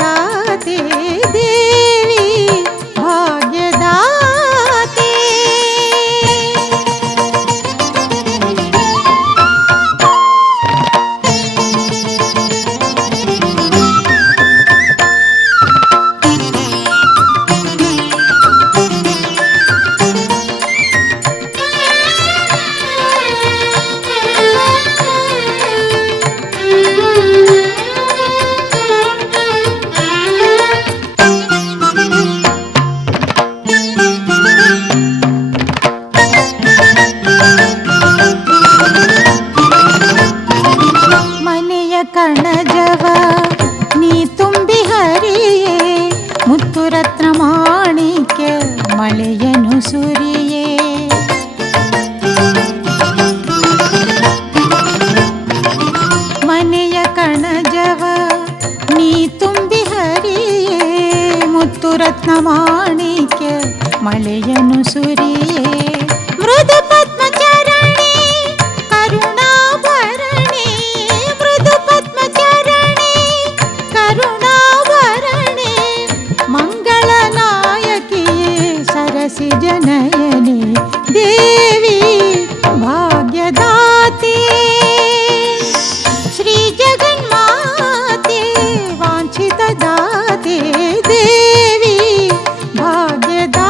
ದಾತೆ ದೇವಿ ಭಾಗ್ಯದಾತೆ. ಕಣಜವ ನೀ ತುಂಬಿ ಹರಿಯೇ ಮುತ್ತು ರತ್ನ ಮಾಣಿಕ್ಯ ಮಳೆಯನು ಸುರಿಯೇ. ಮನೆಯ ಕಣಜವ ನೀ ತುಂಬಿ ಹರಿಯೇ ಮುತ್ತು ರತ್ನ ಮಾಣಿಕ್ಯ ಮಳೆಯನು ಸುರಿಯೇ. ಮೃದು ಪದ್ಮಚರಣಿ ಕರುಣಾಭರಣಿ ಮೃದು ಪದ್ಮಚರಣಿ ಕರುಣಾಭರಣಿ ಮಂಗಳನಾಯಕಿಯೇ ಸರಸಿ ಜನಯನೆ ದೇವಿ ಭಾಗ್ಯದಾತೆ. ಶ್ರೀ ಜಗನ್ಮಾತೆ ವಾಂಛಿತ ದಾತೆ ದೇವಿ ಭಾಗ್ಯದಾತೆ.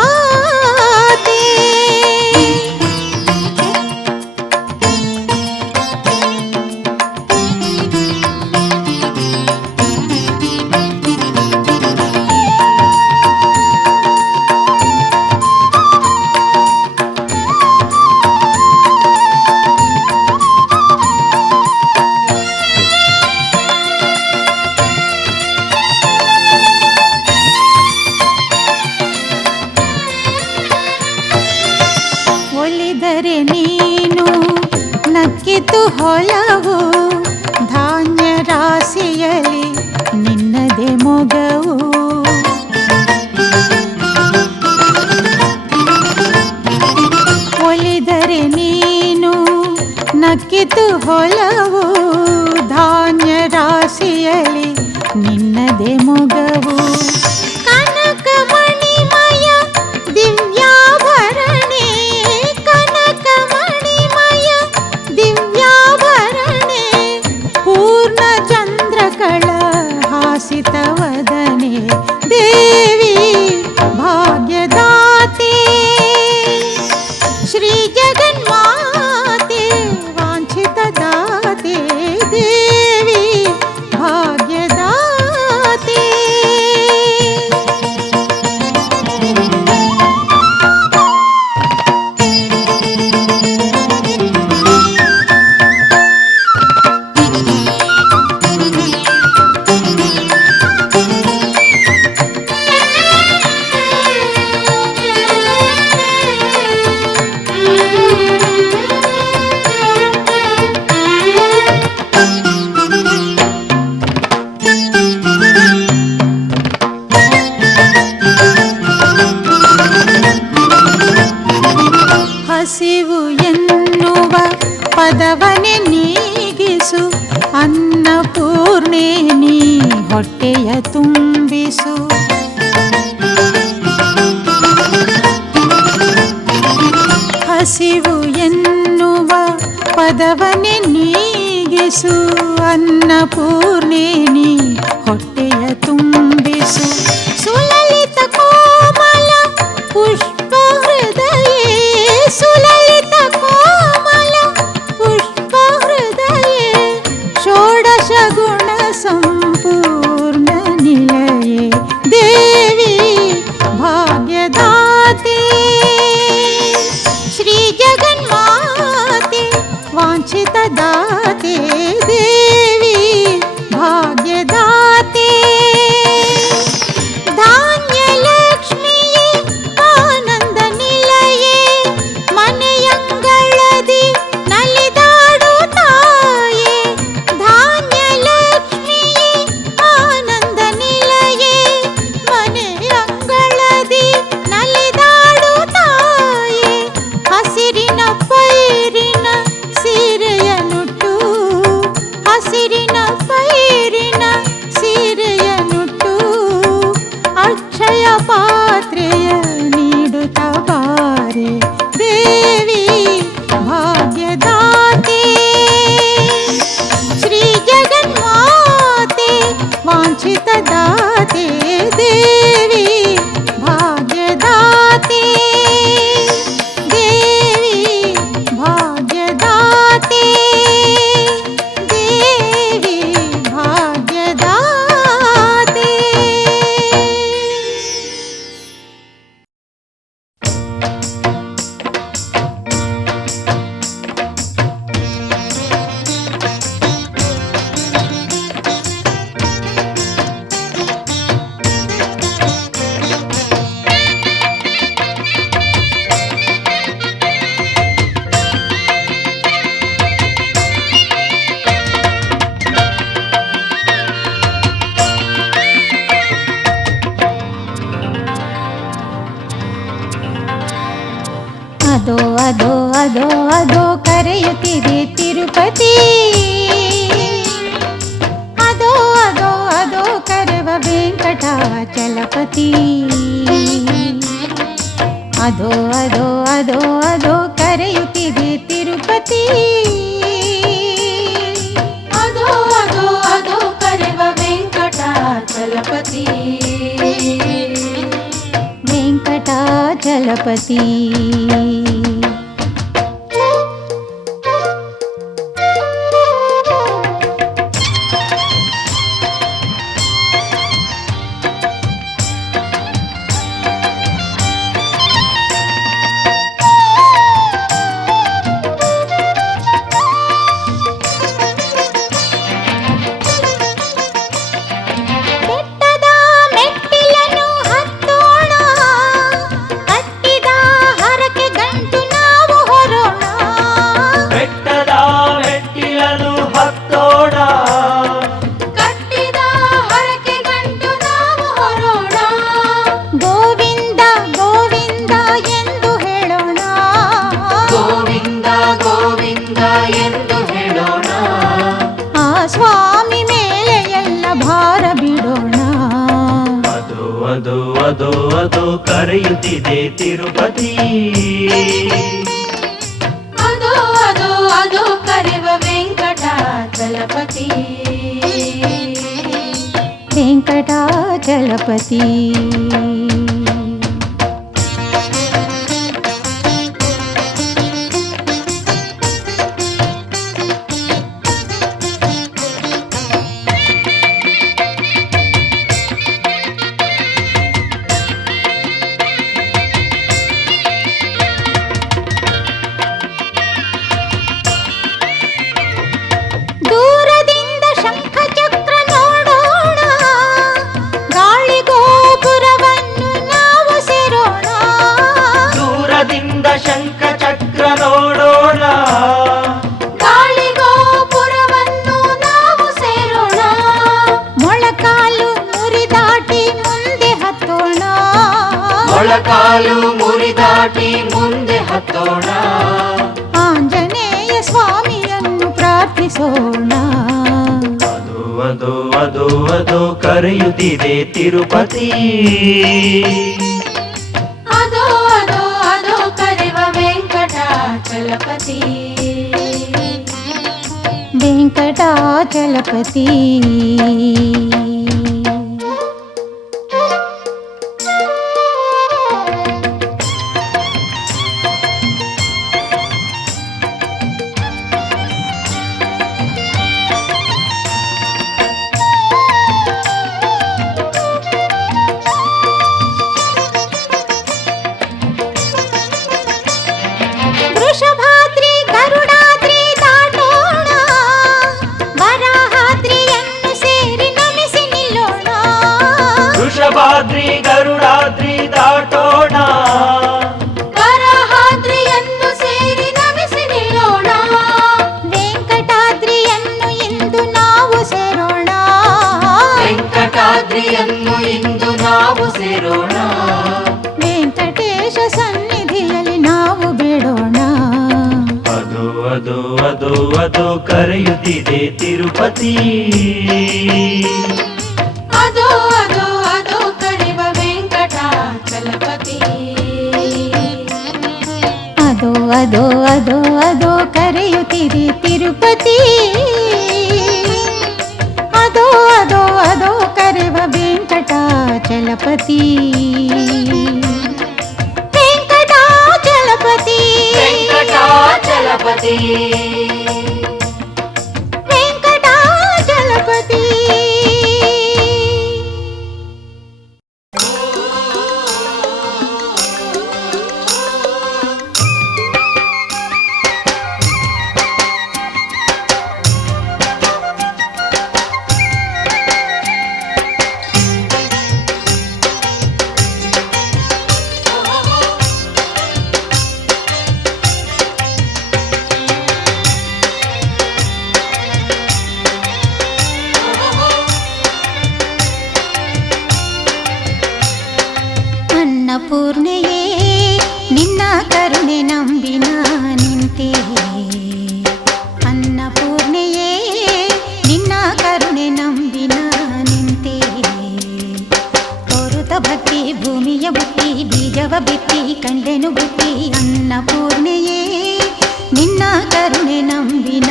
ಒಲಿದರೆ ನೀನು ನಕ್ಕಿತು ಹೊಲವು ಧಾನ್ಯ ರಾಶಿಯಲಿ ನಿನ್ನದೆ ಮೊಗವು. ಒಲಿದರೆ ನೀನು ನಕ್ಕಿತು ಹೊಲವು ಧಾನ್ಯ ರಾಶಿಯಲಿ ನಿನ್ನದೆ ಮೊಗವು. ಕನಕಮಣಿಮಯ ದಿವ್ಯಾಭರಣಿ ಕನಕಮಣಿಮಯ ದಿವ್ಯಾಭರಣಿ ಪೂರ್ಣ ಚಂದ್ರಕಳ ಹಾಸಿತವದನೆ ದೇವಿ ಭಾಗ್ಯದಾತೆ. ಶ್ರೀ ಜಗನ್ಮಾತೆ ವಾಂಛಿತ ದಾತೆ ದೇವಿ ಭಾಗ್ಯದಾತೆ. ಹಸಿವು ಎನ್ನುವ ಪದವನೆ ನೀಗಿಸು ಅನ್ನಪೂರ್ಣೆ ನೀ ಹೊಟ್ಟೆಯ ತುಂಬಿಸು. ಹಸಿವು ಎನ್ನುವ ಪದವನೆ ನೀಗಿಸು ಅನ್ನಪೂರ್ಣೆ ನೀ ಹೊಟ್ಟೆಯ ತುಂಬಿಸು. ಸುಲಲಿತ ಕೋಮಲ ಪುಷ್ಪ ಹೃದಯೇ ಸುಲಲಿತ ಕೋಮಲ ಪುಷ್ಪ ಹೃದಯೇ ಷೋಡಶ ಗುಣ ಸಂಪೂರ್ಣ ನಿಲಯೇ ದೇವಿ ಭಾಗ್ಯದಾತೆ. ಶ್ರೀ ಜಗನ್ಮಾತೆ ವಾಂಛಿತ ದಾತೆ ದೇವಿ ಭಾಗ್ಯದಾತೆ. ಚಲಪತಿ. ಅದೋ ಅದೋ ಅದೋ ಅದೋ ಕರೆಯುತ್ತಿದೆ ತಿರುಪತಿ. ಅದೋ ಅದೋ ಅದೋ ಕರೆವ ವೆಂಕಟಾಚಲಪತಿ. ವೆಂಕಟಾಚಲಪತಿ. ಅದೋ ಅದೋ ಕರೆಯುತ್ತಿದೆ ತಿರುಪತಿ. ಅದೋ ಅದೋ ಅದೋ ಕರೆವ ವೆಂಕಟಾಚಲಪತಿ. ವೆಂಕಟಾಚಲಪತಿ. ಕಾಲು ಮುರಿದಾಟಿ ಮುಂದೆ ಹತ್ತೋಣ. ಆಂಜನೇಯ ಸ್ವಾಮಿಯನ್ನು ಪ್ರಾರ್ಥಿಸೋಣ. ಅದೋ ಅದೋ ಅದೋ ಅದೋ ಕರೆಯುತ್ತಿದೆ ತಿರುಪತಿ. ಅದೋ ಅದೋ ಅದೋ ಕರೆವ ವೆಂಕಟಾಚಲಪತಿ. ವೆಂಕಟಾಚಲಪತಿ. ವೃಷಭಾದ್ರಿ ಗರುಡಾದ್ರಿ ದಾಟೋಣ, ವರಾಹಾದ್ರಿಯನ್ನು ಸೇರಿ ನಮಿಸಿ ನಿಲ್ಲೋಣ. ವೃಷಭಾದ್ರಿ ಗರುಡಾದ್ರಿ ದಾಟೋಣ, ವರಾಹಾದ್ರಿಯನ್ನು ಸೇರಿ ನಮಿಸಿ ನಿಲ್ಲೋಣ. ವೆಂಕಟಾದ್ರಿಯನ್ನು ಇಂದು ನಾವು ಸೇರೋಣ. ವೆಂಕಟಾದ್ರಿಯನ್ನು ಇಂದು ನಾವು ಸೇರೋಣ. ವೆಂಕಟೇಶ ಸನ್ನಿಧಿಯಲ್ಲಿ ನಾವು ಬೇಡೋಣ. ಅದೋ ಅದೋ ಅದೋ ಅದೋ ಕರೆಯುತ್ತಿದೆ ತಿರುಪತಿ. ಅದೋ ಅದೋ ಅದೋ ಕರೆವ ವೆಂಕಟಾಚಲಪತಿ. ಅದೋ ಅದೋ ಅದೋ ಅದೋ ಕರೆಯುತ್ತಿದೆ ತಿರುಪತಿ. ಅದೋ ಅದೋ ಅದೋ ಕರೆವ ವೆಂಕಟಾಚಲಪತಿ. ವೆಂಕಟಾಚಲಪತಿ. ವೆಂಕಟಾಚಲಪತಿ. ವೆಂಕಟಾಚಲಪತಿ. ಅನ್ನಪೂರ್ಣೆಯೇ ನಿನ್ನ ಕರುಣೆ ನಂಬಿನ ನಿಂತೆ. ಅನ್ನಪೂರ್ಣೆಯೇ ನಿನ್ನ ಕರುಣೆ ನಂಬಿನ ನಿಂತೆ. ತೋರುತ ಭಕ್ತಿ ಬಿತ್ತಿ ಕಂಡೆನು ಬುತ್ತಿ ಅನ್ನಪೂರ್ಣೆಯೇ ನಿನ್ನ ಕರುಣೆ ನಂಬಿನ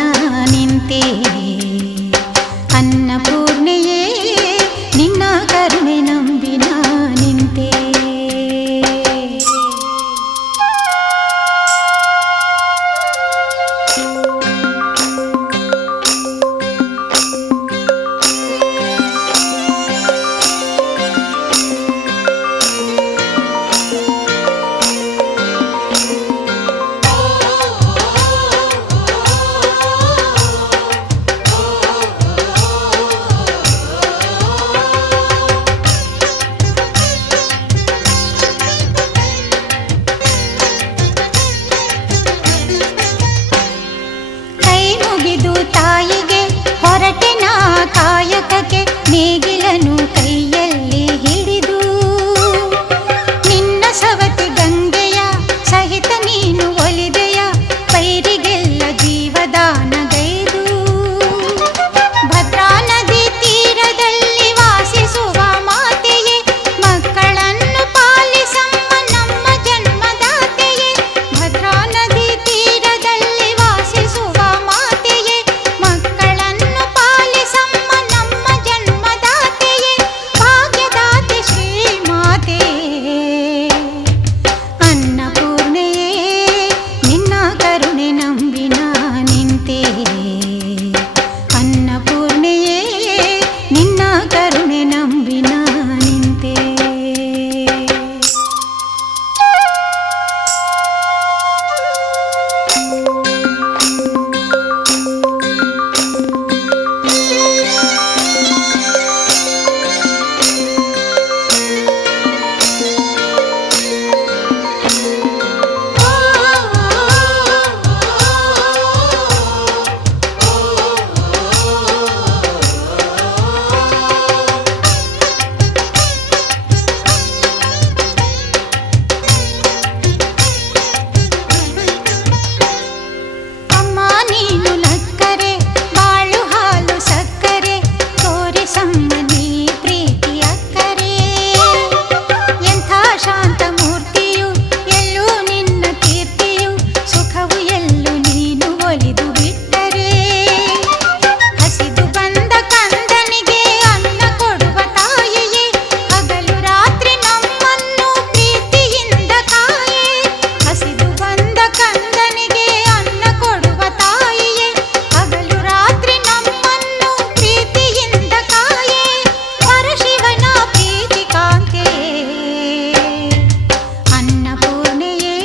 ನಿಂತೆ ಅನ್ನಪೂರ್ಣೆಯೇ ನಿನ್ನ ಕರುಣೆ ನಂಬಿನ ನಿಂತೆ ತಾಯಿಗೆ ಹೊರಟೆನ ಕಾಯಕಕ್ಕೆ ನೇಗಿಲನು ಕೈಯಲ್ಲಿ ಹಿಡಿದು ನಿನ್ನ ಸವತಿ ಗಂಗೆಯ ಸಹಿತ ನೀನು ಒಲಿದೆಯ ಪೈರಿಗೆಲ್ಲ ಜೀವದಾನಗೈದು ಭದ್ರಾ ನದಿ ತೀರದಲ್ಲಿ ವಾಸಿಸುವ ಮಾತೆಯೇ ಮಕ್ಕಳನ್ನು ಪಾಲಿಸಮ್ಮ ನಮ್ಮ ಜನ್ಮದಾತೆಯೇ ಭದ್ರಾ ನದಿ ತೀರದಲ್ಲಿ ವಾಸಿಸುವ ಮಕ್ಕಳನ್ನು ಪಾಲಿಸಮ್ಮ ನಮ್ಮ ಜನ್ಮದಾತೆಯೇ ಭಾಗ್ಯದಾತೆ ಶ್ರೀಮಾತೆ ಅನ್ನಪೂರ್ಣೆಯೇ ನಿನ್ನ ಕರುಣೆ ನಂಬಿನ ನಿಂತೆ ಅನ್ನಪೂರ್ಣೆಯೇ ನಿನ್ನ ಕರುಣೆ ನಂಬಿನ ನಿಂತೆ ಅಮ್ಮ ನೀನು ನಕ್ಕರೆ ಬಾಳು ಹಾಲು ಸಕ್ಕರೆ ತೋರಿಸಮ್ಮ ನೀ ಪ್ರೀತಿ ಅಕ್ಕರೆ ಎಂಥ ಶಾಂತ ಮೂರ್ತಿಯು ಎಲ್ಲೂ ನಿನ್ನ ಕೀರ್ತಿಯು ಸುಖವು ಎಲ್ಲೂ ನೀನು ಒಲಿದು ಬಿಟ್ಟರೆ ಹಸಿದು ಬಂದ ಕಂದನಿಗೆ ಅನ್ನ ಕೊಡುವ ತಾಯಿಯೇ ಹಗಲು ರಾತ್ರಿ ನಮ್ಮನ್ನು ಪ್ರೀತಿಯಿಂದ ಕಾಯೇ ಹಸಿದು ಬಂದ ಕಂದನಿಗೆ ಅನ್ನ ಕೊಡುವ ತಾಯಿಯೇ ಹಗಲು ರಾತ್ರಿ ನಮ್ಮನ್ನು ಪ್ರೀತಿಯಿಂದ ಕಾಯೇ ಪರಶಿವನ ಪ್ರೀತಿ ಕಾಂತೆಯೇ ಅನ್ನಪೂರ್ಣೆಯೇ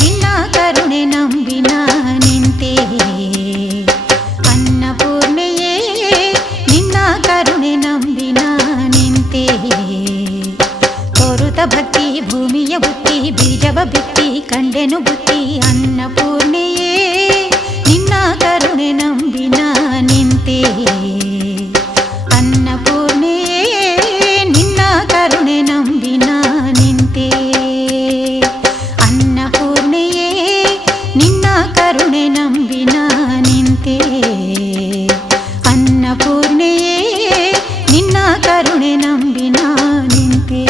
ನಿನ್ನ ಕರುಣೆ ನಂಬಿನ ನಿಂತೆ ಅನ್ನಪೂರ್ಣೆಯೇ ನಿನ್ನ ಕರುಣೆ ನಂಬಿನ ನಿಂತೆ ತೋರುತ ಭಕ್ತಿ ಭೂಮಿಯ ಬುತ್ತಿ ಬೀಜವ ಬಿತ್ತಿ ಕಂಡೆನು ಬುತ್ತಿ ಅನ್ನಪೂರ್ಣೆಯೇ ನಿನ್ನ ಕರುಣೆ ನಂಬಿನ ನಿಂತೆ ಅನ್ನಪೂರ್ಣೆಯೇ ನಿನ್ನ ಕರುಣೆ ನಂಬಿನ ನಿಂತೆ ಅನ್ನಪೂರ್ಣೆಯೇ ನಿನ್ನ ಕರುಣೆ ನಂಬಿನ ನಿಂತೆ ಅನ್ನಪೂರ್ಣೆಯೇ ನಿನ್ನ ಕರುಣೆ ನಂಬಿನ ನಿಂತೆ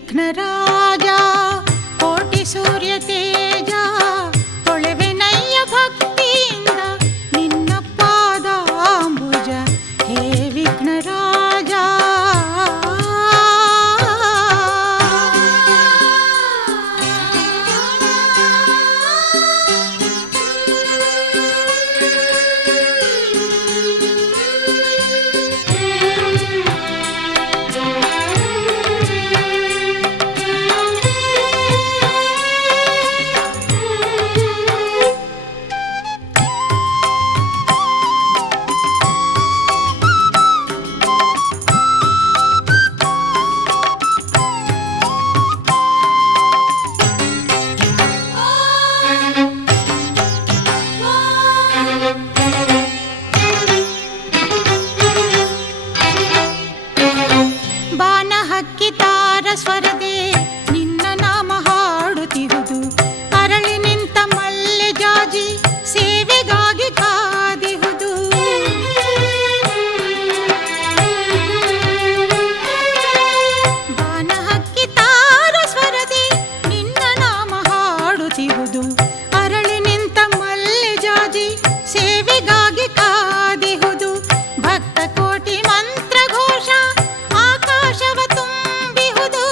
ವಿಘ್ನರಾಜ ಕೋಟಿ ಸೂರ್ಯ ತೇಜ ತೊಳೆವೆನಯ್ಯ ಭಕ್ತಿಯಿಂದ ನಿನ್ನ ಪಾದಾಂಬುಜ ಹೇ ವಿಘ್ನರಾಜ. ಬಾನ ಹಕ್ಕಿ ತಾರ ಸ್ವರದೆ ನಿನ್ನ ನಾಮ ಹಾಡುತ್ತಿರುವುದು ಅರಳಿ ನಿಂತ ಮಲ್ಲೆ ಜಾಜಿ ಸೇವೆಗಾಗಿ ಕಾದಿಹುದು. ಬಾನ ಹಕ್ಕಿ ತಾರ ಸ್ವರದೆ ನಿನ್ನ ನಾಮ ಹಾಡುತ್ತಿರುವುದು ಅರಳಿ ನಿಂತ ಮಲ್ಲೆ ಜಾಜಿ ಸೇವೆಗಾಗಿ ಕಾದಿಹುದು. ಭಕ್ತ ಕೋಟಿ ಮಂತ್ರ ಘೋಷ ಆಕಾಶವ ತುಂಬಿಹುದು.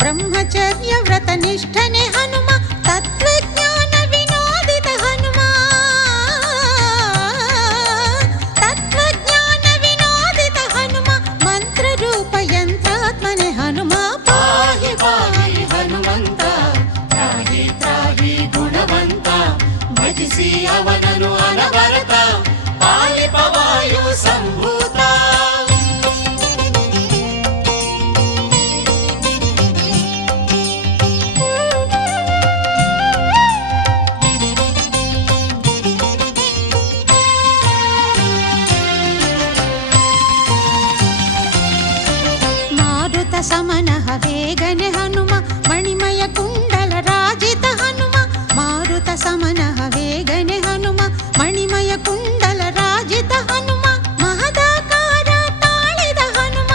ಬ್ರಹ್ಮಚರ್ಯ ವ್ರತ ನಿಷ್ಠನೆ ಹನುಮ, ತತ್ವಜ್ಞಾನ ವಿನೋದಿತ ಹನುಮ, ತತ್ವಜ್ಞಾನ ವಿನೋದಿತ ಹನುಮ, ಮಂತ್ರ ರೂಪ ಯಂತ್ರಾತ್ಮನೆ ಹನುಮ. ಪಾಹಿ ಪಾಹಿ ಹನುಮಂತ, ತ್ರಾಹಿ ತ್ರಾಹಿ ಗುಣವಂತ, ಭಜಿಸಿ ಅವನನು ಅನವರತ, ಪಾಲಿಪ ವಾಯು ಸಂಭೂತ. ಸಮನಃ ವೇಗನೆ ಹನುಮ, ಮಣಿಮಯ ಕುಂಡಲ ರಾಜಿತ ಹನುಮ, ಮಾರುತ ಸಮನಃ ವೇಗನೆ ಹನುಮ, ಮಣಿಮಯ ಕುಂಡಲ ರಾಜಿತ ಹನುಮ, ಮಹದಾಕಾರ ತಾಳಿದ ಹನುಮ,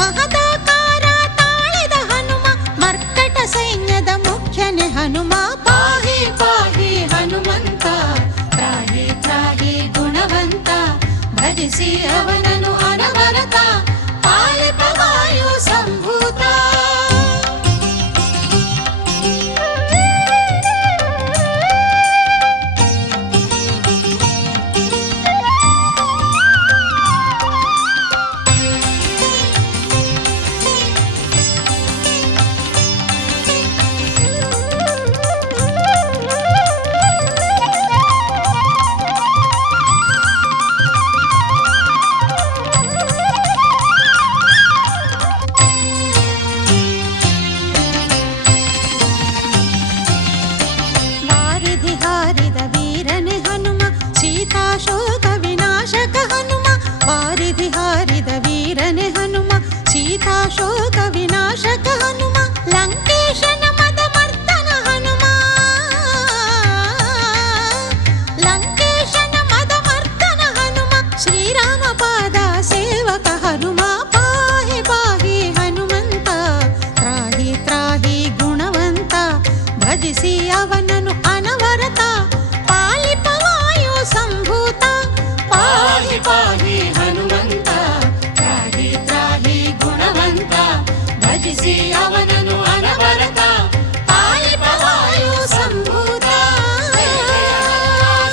ಮಹದಾಕಾರ ತಾಳಿದ ಹನುಮ, ಮರ್ಕಟ ಸೈನ್ಯದ ಮುಖ್ಯನೆ ಹನುಮ. ಪಾಹಿ ಪಾಹಿ ಹನುಮಂತ, ತ್ರಾಹಿ ತ್ರಾಹಿ ಗುಣವಂತ, ಭಜಿಸಿ ಅವನನು ಅನವರತ, ಪಾಲಿಪ ವಾಯು ಸಂಭೂತ. ಶೋಕ ವಿನಾಶಕ ಹನುಮ, ವಾರಿಧಿ ಹಾರಿದ ವೀರನೆ ಹನುಮ, ಸೀತಾ ಶೋಕ ವಿನಾಶಕ ಹನುಮ, ಲಂಕೇಶನ ಮದ ಮರ್ದನ ಹನುಮ, ಲಂಕೇಶನ ಮದ ಮರ್ದನ ಹನುಮ, ಶ್ರೀರಾಮ ಪಾದ ಸೇವಕ ಹನುಮ. ಪಾಹಿ ಪಾಹಿ ಹನುಮಂತ, ತ್ರಾಹಿ ತ್ರಾಹಿ ಗುಣವಂತ, ಭಜಿಸಿ ಅವನನು ಅನವರತ, ಪಾಲಿಪ ವಾಯು ಸಂಭೂತ. ಪಾಹಿ ಪಾಹಿ ಹನುಮಂತ, ತ್ರಾಹಿ ತ್ರಾಹಿ ಗುಣವಂತ, ಭಜಿಸಿ ಅವನನು ಅನವರತ, ಪಾಲಿಪ ವಾಯು ಸಂಭೂತ.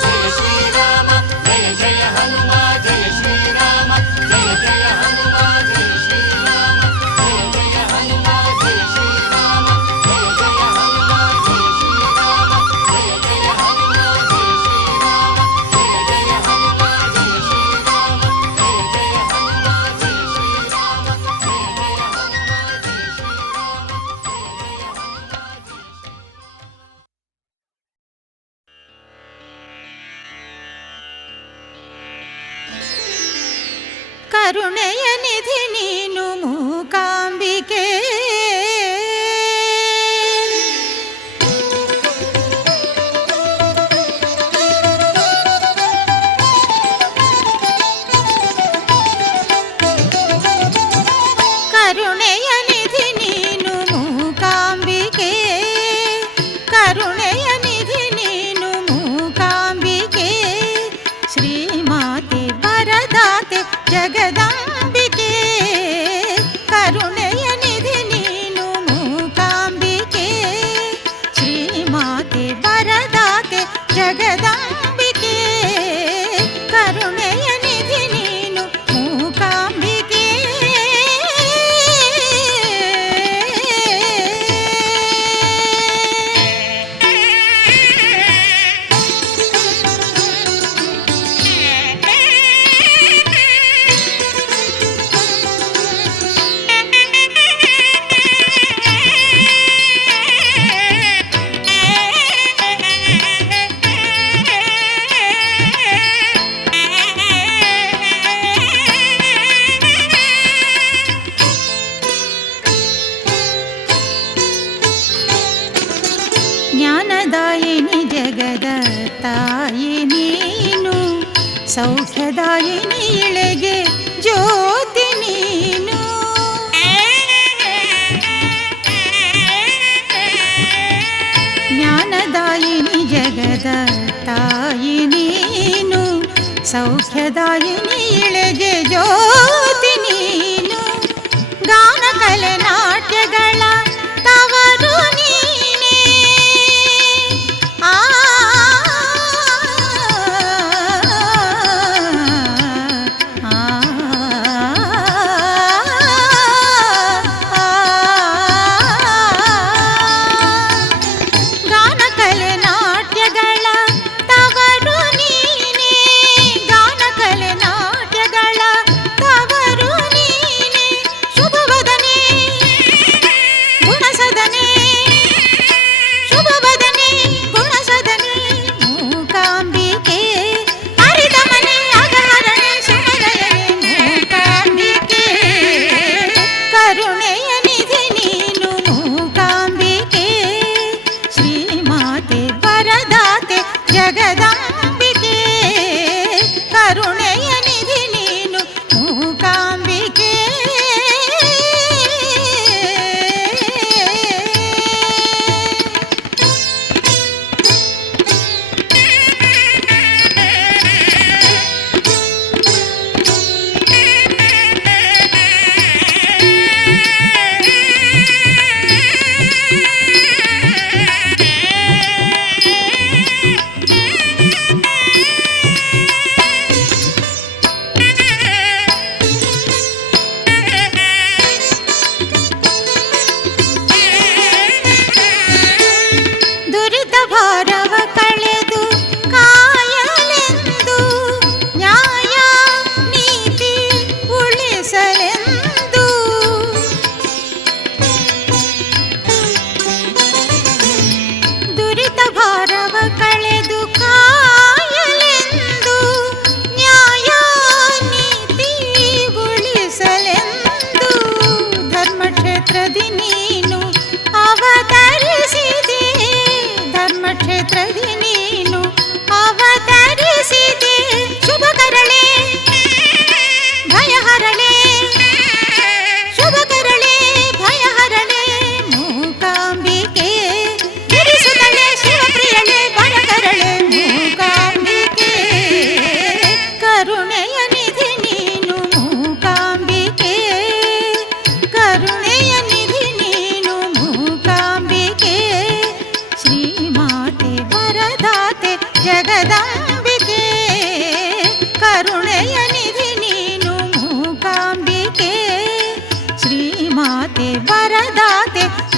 ಜಯ ಶ್ರೀರಾಮ ಜಯ ಜಯ ಹನುಮ, ಜಯ ಶ್ರೀರಾಮ ಜಯ ಜಯ ಹನುಮ, ಜಯ ಶ್ರೀರಾಮ ಜಯ ಜಯ ಹನುಮ, ಜಯ ಶ್ರೀರಾಮ ಜಯ ಜಯ ಹನುಮ, ಜಯ ಶ್ರೀರಾಮ ಜಯ ಜಯ ಹನುಮ, ಜಯ ಶ್ರೀರಾಮ ಜಯ ಜಯ ಹನುಮ, ಜಯ ಶ್ರೀರಾಮ ಜಯ ಜಯ ಹನುಮ, ಜಯ ಶ್ರೀರಾಮ ಜಯ ಜಯ ಹನುಮ, ಜಯ ಶ್ರೀರಾಮ ಜಯ ಜಯ ಕರುಣೆಯ ನಿಧಿ ನೀನು ಮೂಕಾಂಬಿಕೆ, ಕರುಣೆಯ ನಿಧಿ ನೀನು ಮೂಕಾಂಬಿಕೆ, ಕರುಣೆಯ ನಿಧಿ ನೀನು ಮೂಕಾಂಬಿಕೆ, ಶ್ರೀಮಾತೆ ವರದಾತೆ ಜಗದಾಂಬಿಕೆ, ಕರುಣೆಯ ನಿಧಿ ನೀನು ಮೂಕಾಂಬಿಕೆ, ಶ್ರೀಮಾತೆ ವರದಾತೆ ಜಗದಾಂಬಿಕೆ, ಕರುಣೆಯ ನಿಧಿ ನೀನು ಮೂಕಾಂಬಿಕೆ. ಜ್ಞಾನದಾಯಿನಿ ಜಗದ ತಾಯಿ ನೀನು, ಸೌಖ್ಯದಾಯಿನಿ ಇಳೆಗೆ ಜ್ಯೋತಿ ನೀನು, ಜ್ಞಾನದಾಯಿನಿ ಜಗದ ತಾಯಿ ನೀನು, ಸೌಖ್ಯದಾಯಿನಿ ಇಳೆಗೆ ಜ್ಯೋತಿ ನೀನು,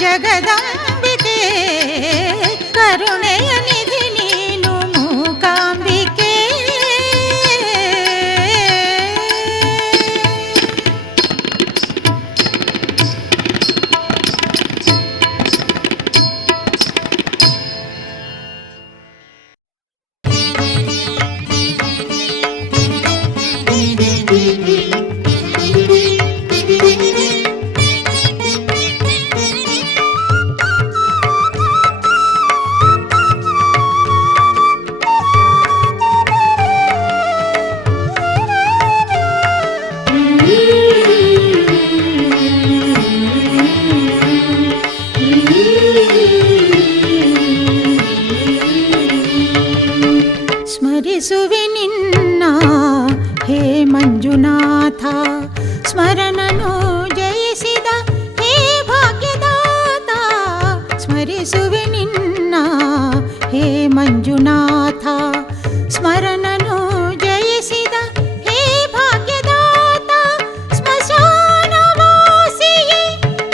ಜಗದಂಬಿಕೆ ಕರುಣೆಯ ನಿಧಿ ನೀನು ಮೂಕಾಂಬಿಕೆ. ಸ್ಮರಿಸುವೆ ನಿನ್ನ ಹೇ ಮಂಜುನಾಥ, ಸ್ಮರಣನು ಜಯಿಸಿದ ಹೇ ಭಾಗ್ಯದಾತ. ಸ್ಮರಿಸುವೆ ನಿನ್ನ ಹೇ ಮಂಜುನಾಥ, ಸ್ಮರಣನು ಜಯಿಸಿದ ಹೇ ಭಾಗ್ಯದಾತ. ಸ್ಮಶಾನವಾಸಿಯೇ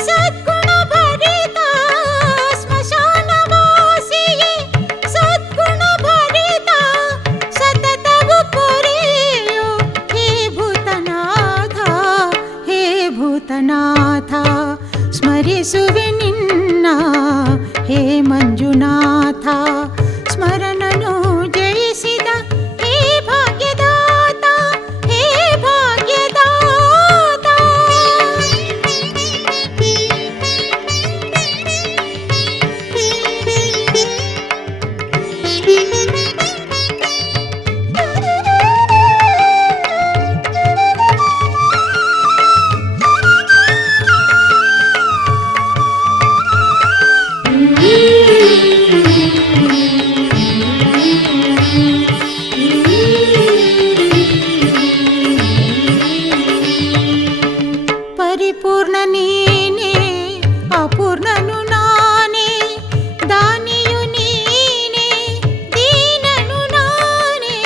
ಸದ್ಗುಣ ಭರಿತ, ಸ್ಮಶಾನವಾಸಿಯೇ ಸದ್ಗುಣ ಭರಿತ. ಸತತವು ಪೊರೆಯೋ ಹೇ ಭೂತನಾಥ, ಹೇ ಭೂತನಾಥ. ಸ್ಮರಿಸುವೆ ನಿನ್ನ ಹೇ ಮಂಜುನಾಥ, ಸ್ಮರಣನು ಜಯಿಸಿದ ಹೇ ಭಾಗ್ಯದಾತ, ಹೇ ಭಾಗ್ಯದಾತ. ಪರಿಪೂರ್ಣ ನೀನೇ ಅಪೂರ್ಣನು ನಾನೇ, ದಾನಿಯು ನೀನೇ ದೀನನು ನಾನೇ.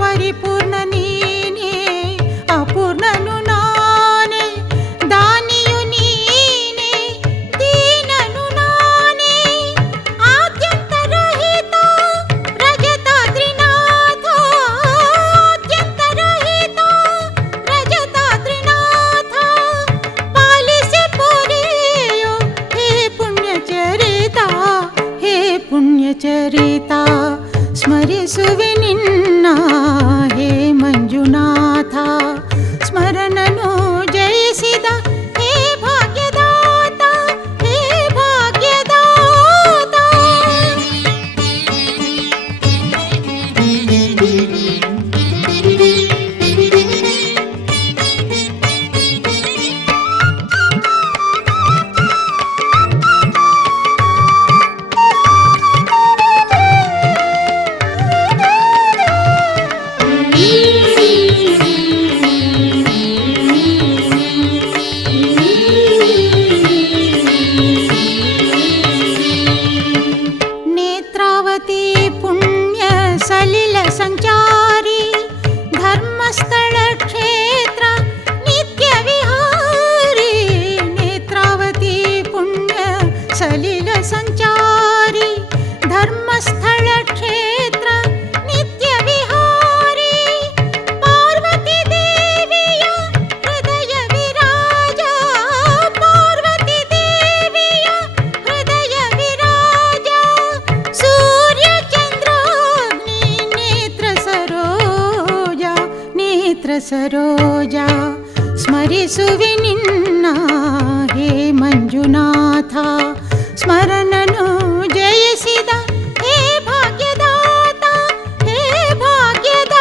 ಪರಿಪೂರ್ಣ ನೀನೇ ಅಪೂರ್ಣನು ನಾನೇ, ದಾನಿಯು ನೀನೇ ದೀನನು ನಾನೇ. ಆದ್ಯಂತರಹಿತ ರಜತಾದ್ರಿನಾಥ, ಆದ್ಯಂತರಹಿತ ರಜತಾದ್ರಿನಾಥ. ಪಾಲಿಸಿ ಪೊರೆಯೋ ಹೇ ಪುಣ್ಯಚರಿತ, ಹೇ ಪುಣ್ಯಚರಿತ. ಸ್ಮರಿಸುವೆ ನಿನ್ನ ಹೇ ಮಂಜುನಾಥ, ಸ್ಮರಣನು ಜಯಿಸಿದ ಹೇ ಭಾಗ್ಯದಾತ, ಹೇ ಭಾಗ್ಯದಾತ. ನೇತ್ರಾವತಿ ಪುಣ್ಯ ಸಲಿಲ ಸಂಚಾರಿ, ಧರ್ಮಸ್ಥಳ ಕ್ಷೇತ್ರ ನಿತ್ಯ ವಿಹಾರಿ. ನೇತ್ರಾವತಿ ಪುಣ್ಯ ಸಲಿಲ ಸಂಚಾರಿ, ಧರ್ಮಸ್ಥಳ ಕ್ಷೇತ್ರ ನಿತ್ಯ ವಿಹಾರಿ. ಪಾರ್ವತಿ ದೇವಿಯ ಹೃದಯ ವಿರಾಜ, ಪಾರ್ವತಿ ದೇವಿಯ ಹೃದಯ ವಿರಾಜ. ಸೂರ್ಯ ಚಂದ್ರಾಗ್ನಿ ನೇತ್ರ ಸರೋಜ, ನೇತ್ರ ಸರೋಜ. ಸ್ಮರಿಸುವೆ ನಿನ್ನ ಹೇ ಮಂಜುನಾಥ, ಸ್ಮರಣನು ಜಯಿಸಿದ ಹೇ ಭಾಗ್ಯದಾತ, ಹೇ ಭಾಗ್ಯದಾತ.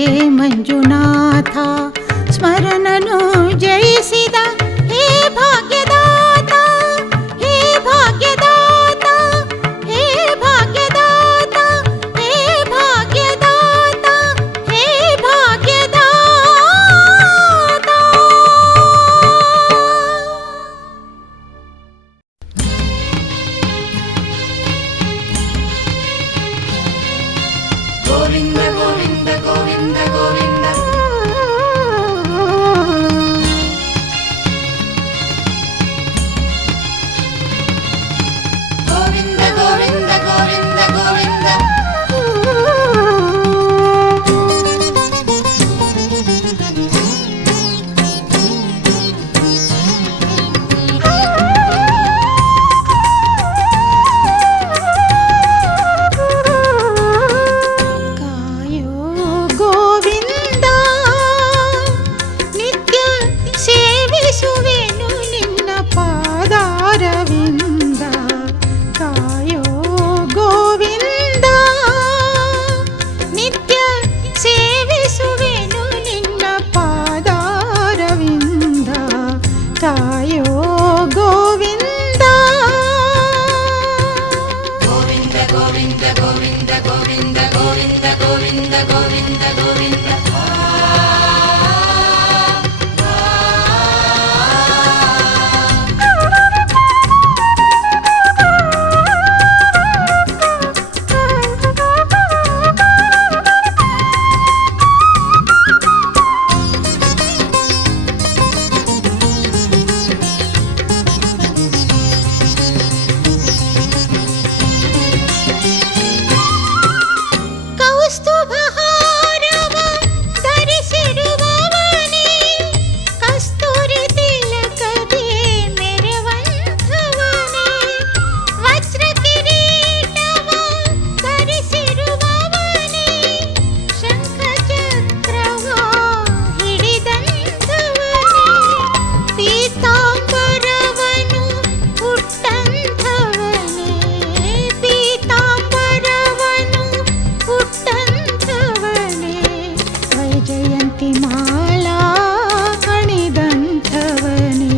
ಹೇ ಮಂಜುನಾಥ ಸ್ಮರಣನು ಜಯಿಸಿದ ಹೇ ಭಾಗ್ಯದಾತ ಹೇ ಭಾಗ್ಯದಾತ ಹೇ ಭಾಗ್ಯದಾತ ಹೇ ಭಾಗ್ಯದಾತ ಹೇ ಭಾಗ್ಯದಾತ. ಗೋವಿಂದ ಗೋವಿಂದ ಗೋವಿಂದ ಗೋವಿಂದ ಗೋವಿಂದ ಗೋವಿಂದ ಗೋವಿಂದ ಗೋವಿಂದ. ಕಾಯೋ ಗೋವಿಂದ ನಿತ್ಯ ಸೇವಿಸುವೆನು ನಿನ್ನ ಪಾದಾರವಿಂದ. ಕಾಯೋ ಗೋವಿಂದ ನಿತ್ಯ ಸೇವಿಸುವೆನು ನಿನ್ನ ಪಾದಾರವಿಂದ. ಕಾಯೋ ಗೋವಿಂದ. ಗೋವಿಂದ ಗೋವಿಂದ ಗೋವಿಂದ ಗೋವಿಂದ ಗೋವಿಂದ ಗೋವಿಂದ ಗೋವಿಂದ ಗೋವಿಂದ. ಕೌಸ್ತುಭಹಾರವ ಧರಿಸಿರುವವನೇ ಕಸ್ತೂರಿ ತಿಲಕದಿ ಮೆರೆವಂಥವನೇ. ವಜ್ರ ಕಿರೀಟವ ಧರಿಸಿರುವವನೇ ಶಂಖ ಚಕ್ರವ ಹಿಡಿದಂಥವನೇ. ಪೀತಾಂಬರವನು ಹುಟ್ಟಂಥವನೇ ಪೀತಾಂಬರವನು ಹುಟ್ಟಂಥವನೇ. ವೈಜಯಂತಿ ಮಾಲಾ ಅಣಿದಂಥವನೇ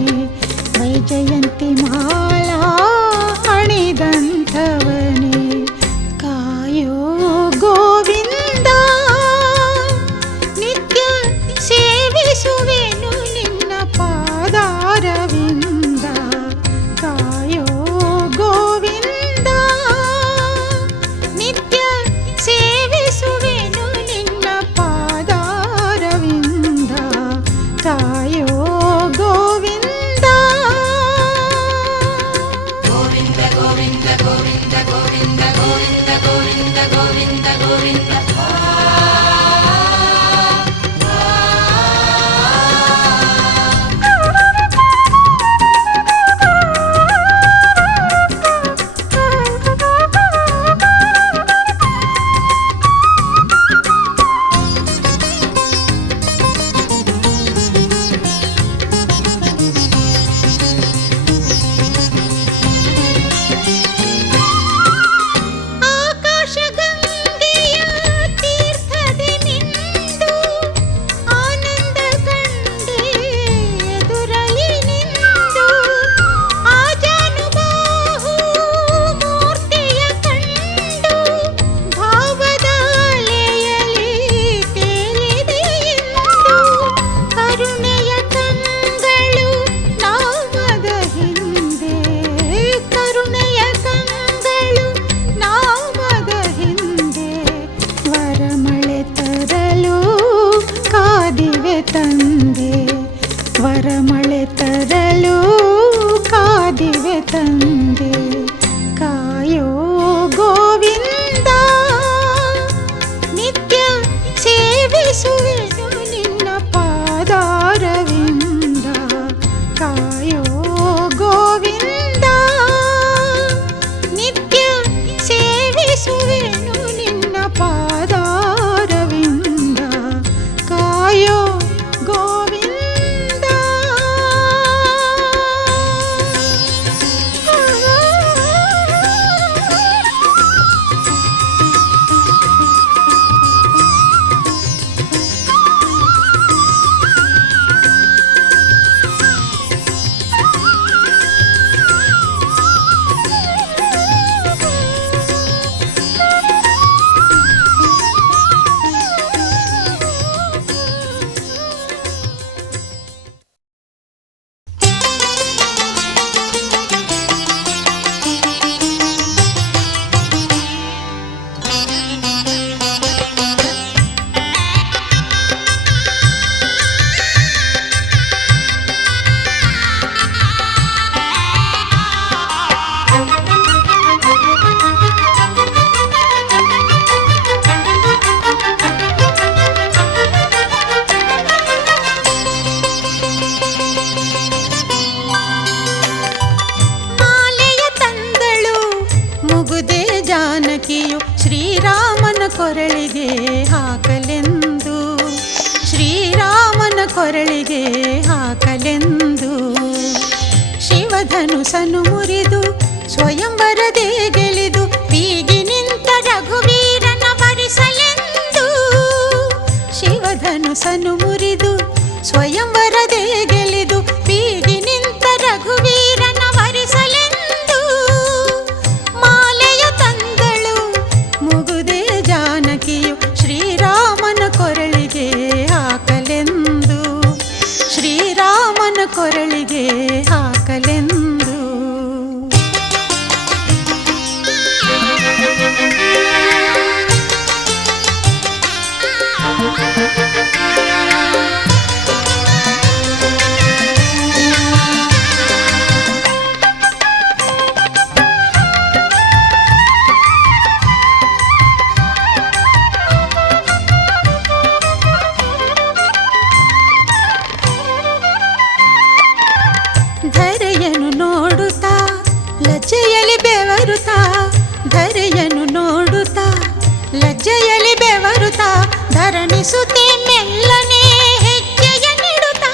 ವೈಜಯಂತಿ ಮಾಲಾ ಅಣಿದಂಥವನೇ. ಕಾಯೋ ಗೋವಿಂದ ನಿತ್ಯ ಸೇವಿಸುವೆನು ನಿನ್ನ ಪಾದಾರವಿಂದ. ಕಾಯೋ ಗೋವಿಂದ ನಿತ್ಯ ಸೇವಿಸುವೆನು ನಿನ್ನ ಪಾದಾರವಿಂದ. ಕಾಯೋ ಗೋವಿಂದ. ಗೋವಿಂದ ಗೋವಿಂದ ಗೋವಿಂದ ಗೋವಿಂದ ಗೋವಿಂದ ಗೋವಿಂದ ಗೋವಿಂದ ಗೋವಿಂದ. ಆಕಾಶಗಂಗೆಯ ತೀರ್ಥದಿ ಮಿಂದು ಆನಂದ ಕಂಡೆ ಎದುರಲಿ ನಿಂದು. ಆಜಾನುಬಾಹು ಮೂರ್ತಿಯ ಕಂಡು ಭಾವದ ಅಲೆಯಲಿ ತೇಲಿದೆ ಎಂದು. ಕರುಣೆಯ ಕಂಗಳು ನಾಮದ ಹಿಂದೆ ಕರುಣೆಯ ಕಂಗಳು ನಾಮದ ಹಿಂದೆ. ವರಮಳೆ ತರಲು ಕಾದಿವೆ ತಂದೆ ವರಮಳೆ ತರಲು ಕಾದಿವೆ ತಂದೆ. ಕಾಯೋ ಗೋವಿಂದ ನಿತ್ಯ ಸೇವಿಸುವೆನು ನಿನ್ನ ಪಾದಾರವಿಂದ. ಕಾಯೋ ಗೋವಿಂದ ನಿತ್ಯ ಸೇವಿಸುವೆನು ನಿನ್ನ ಪಾದಾರವಿಂದ. ಕಾಯೋ ಗೋವಿಂದ. ಕೊರಳಿಗೆ ಹಾಕಲೆಂದು ಶಿವಧನುಸನು ಮುರಿದು ಸ್ವಯಂವರದೇ ಗೆಳಿದು ಬೀಗಿ ನಿಂತ ರಘುವೀರನ ವರಿಸಲೆಂದು ಶಿವಧನುಸನು ಮುರಿದು ಸ್ವಯಂವರದೇ ಗೆಳಿದು ಬೀಗಿ ನಿಂತ ರಘುವೀರನ ವರಿಸಲೆಂದು ಮಾಲೆಯ ತಂದಳು ಮುಗುದೆ ಜಾನಕಿಯು ಶ್ರೀರಾಮನ ಕೊರಳಿಗೆ ಹಾಕಲೆಂದು ಶ್ರೀರಾಮನ ಕೊರಳಿಗೆ ಹಾಕಲೆಂದು ಧರೆಯನು ನೋಡುತ್ತಾ ಲಜ್ಜೆಯಲ್ಲಿ ಬೆವರುತ್ತಾ ಧರೆಯನು ನೋಡುತ್ತಾ ಲಜ್ಜೆಯಲ್ಲಿ ಬೆವರುತ್ತಾ ಧರಣಿಸುತ್ತೆ ಮೆಲ್ಲನೆ ಹೆಜ್ಜೆಯ ನೀಡುತ್ತಾ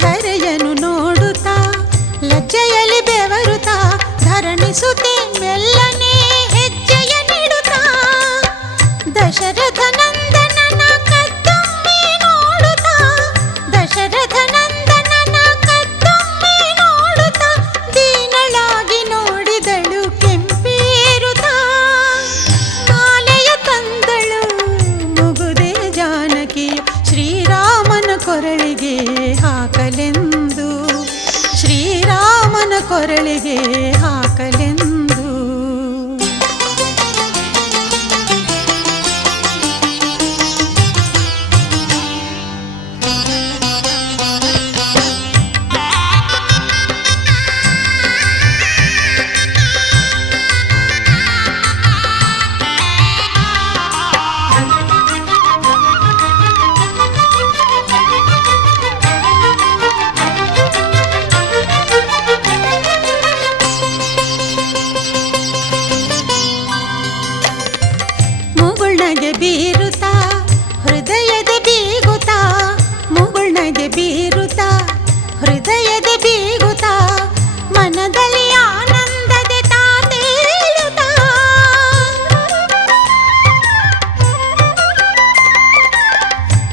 ಧರೆಯನು ನೋಡುತ್ತಾ ಲಜ್ಜೆಯಲ್ಲಿ ಬೆವರುತ್ತಾ ಧರಣಿಸುತ್ತೆ ಮೆಲ್ಲನೆ ಹೆಜ್ಜೆಯ ನೀಡುತ್ತಾ ದಶರಥ ನಂದನನ ಕತ್ತೊಮ್ಮೆ ನೋಡುತ್ತಾ ದಶರಥ ನಂದನನ ಕತ್ತೊಮ್ಮೆ ನೋಡುತ್ತಾ ದೀನಳಾಗಿ ನೋಡಿದಳು ಕೆಂಪೇರುತ್ತಾ ಮಾಲೆಯ ತಂದಳು ಮುಗುದೆ ಜಾನಕಿಯು ಶ್ರೀರಾಮನ ಕೊರಳಿಗೆ ಹಾಕಲೆಂದು ಶ್ರೀರಾಮನ ಕೊರಳಿಗೆ ಹಾಕಲೆಂದು ಮುಗುಳ್ನಗೆ ಬೀರುತ್ತಾ ಹೃದಯದ ಬೀಗುತ್ತಾ ಮುಗುಳ್ನಗೆ ಬೀರುತ್ತಾ ಹೃದಯದ ಬೀಗುತ್ತಾ ಮನದಲ್ಲಿ ಆನಂದದ ತಾತೇಳುತ್ತಾ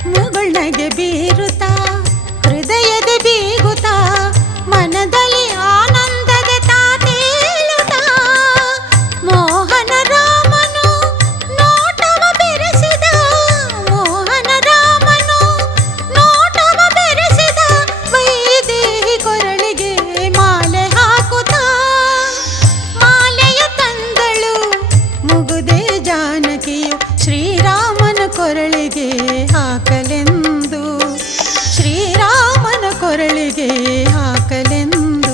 ಮುಗುಳ್ನಗೆ ಬೀರುತ್ತಾ ಹೃದಯದ ಬೀಗುತ್ತಾ ಮನದಲ್ಲಿ ಆನಂದದ ತಾತೇಳುತ್ತಾ ಮೋಹನ ರಾಮನು ನೋಟವ ಬೆರೆಸಿದ ಮೋಹನ ರಾಮನು ನೋಟವ ಬೆರೆಸಿದ ವೈದೇಹಿ ಕೊರಳಿಗೆ ಮಾಲೆ ಹಾಕುತ್ತಾ ಮಾಲೆಯ ತಂದಳು ಮುಗುದೆ ಜಾನಕಿಯು ಶ್ರೀರಾಮನ ಕೊರಳಿಗೆ ಹಾಕಲೆಂದು ಶ್ರೀರಾಮನ ಕೊರಳಿಗೆ ಹಾಕಲೆಂದು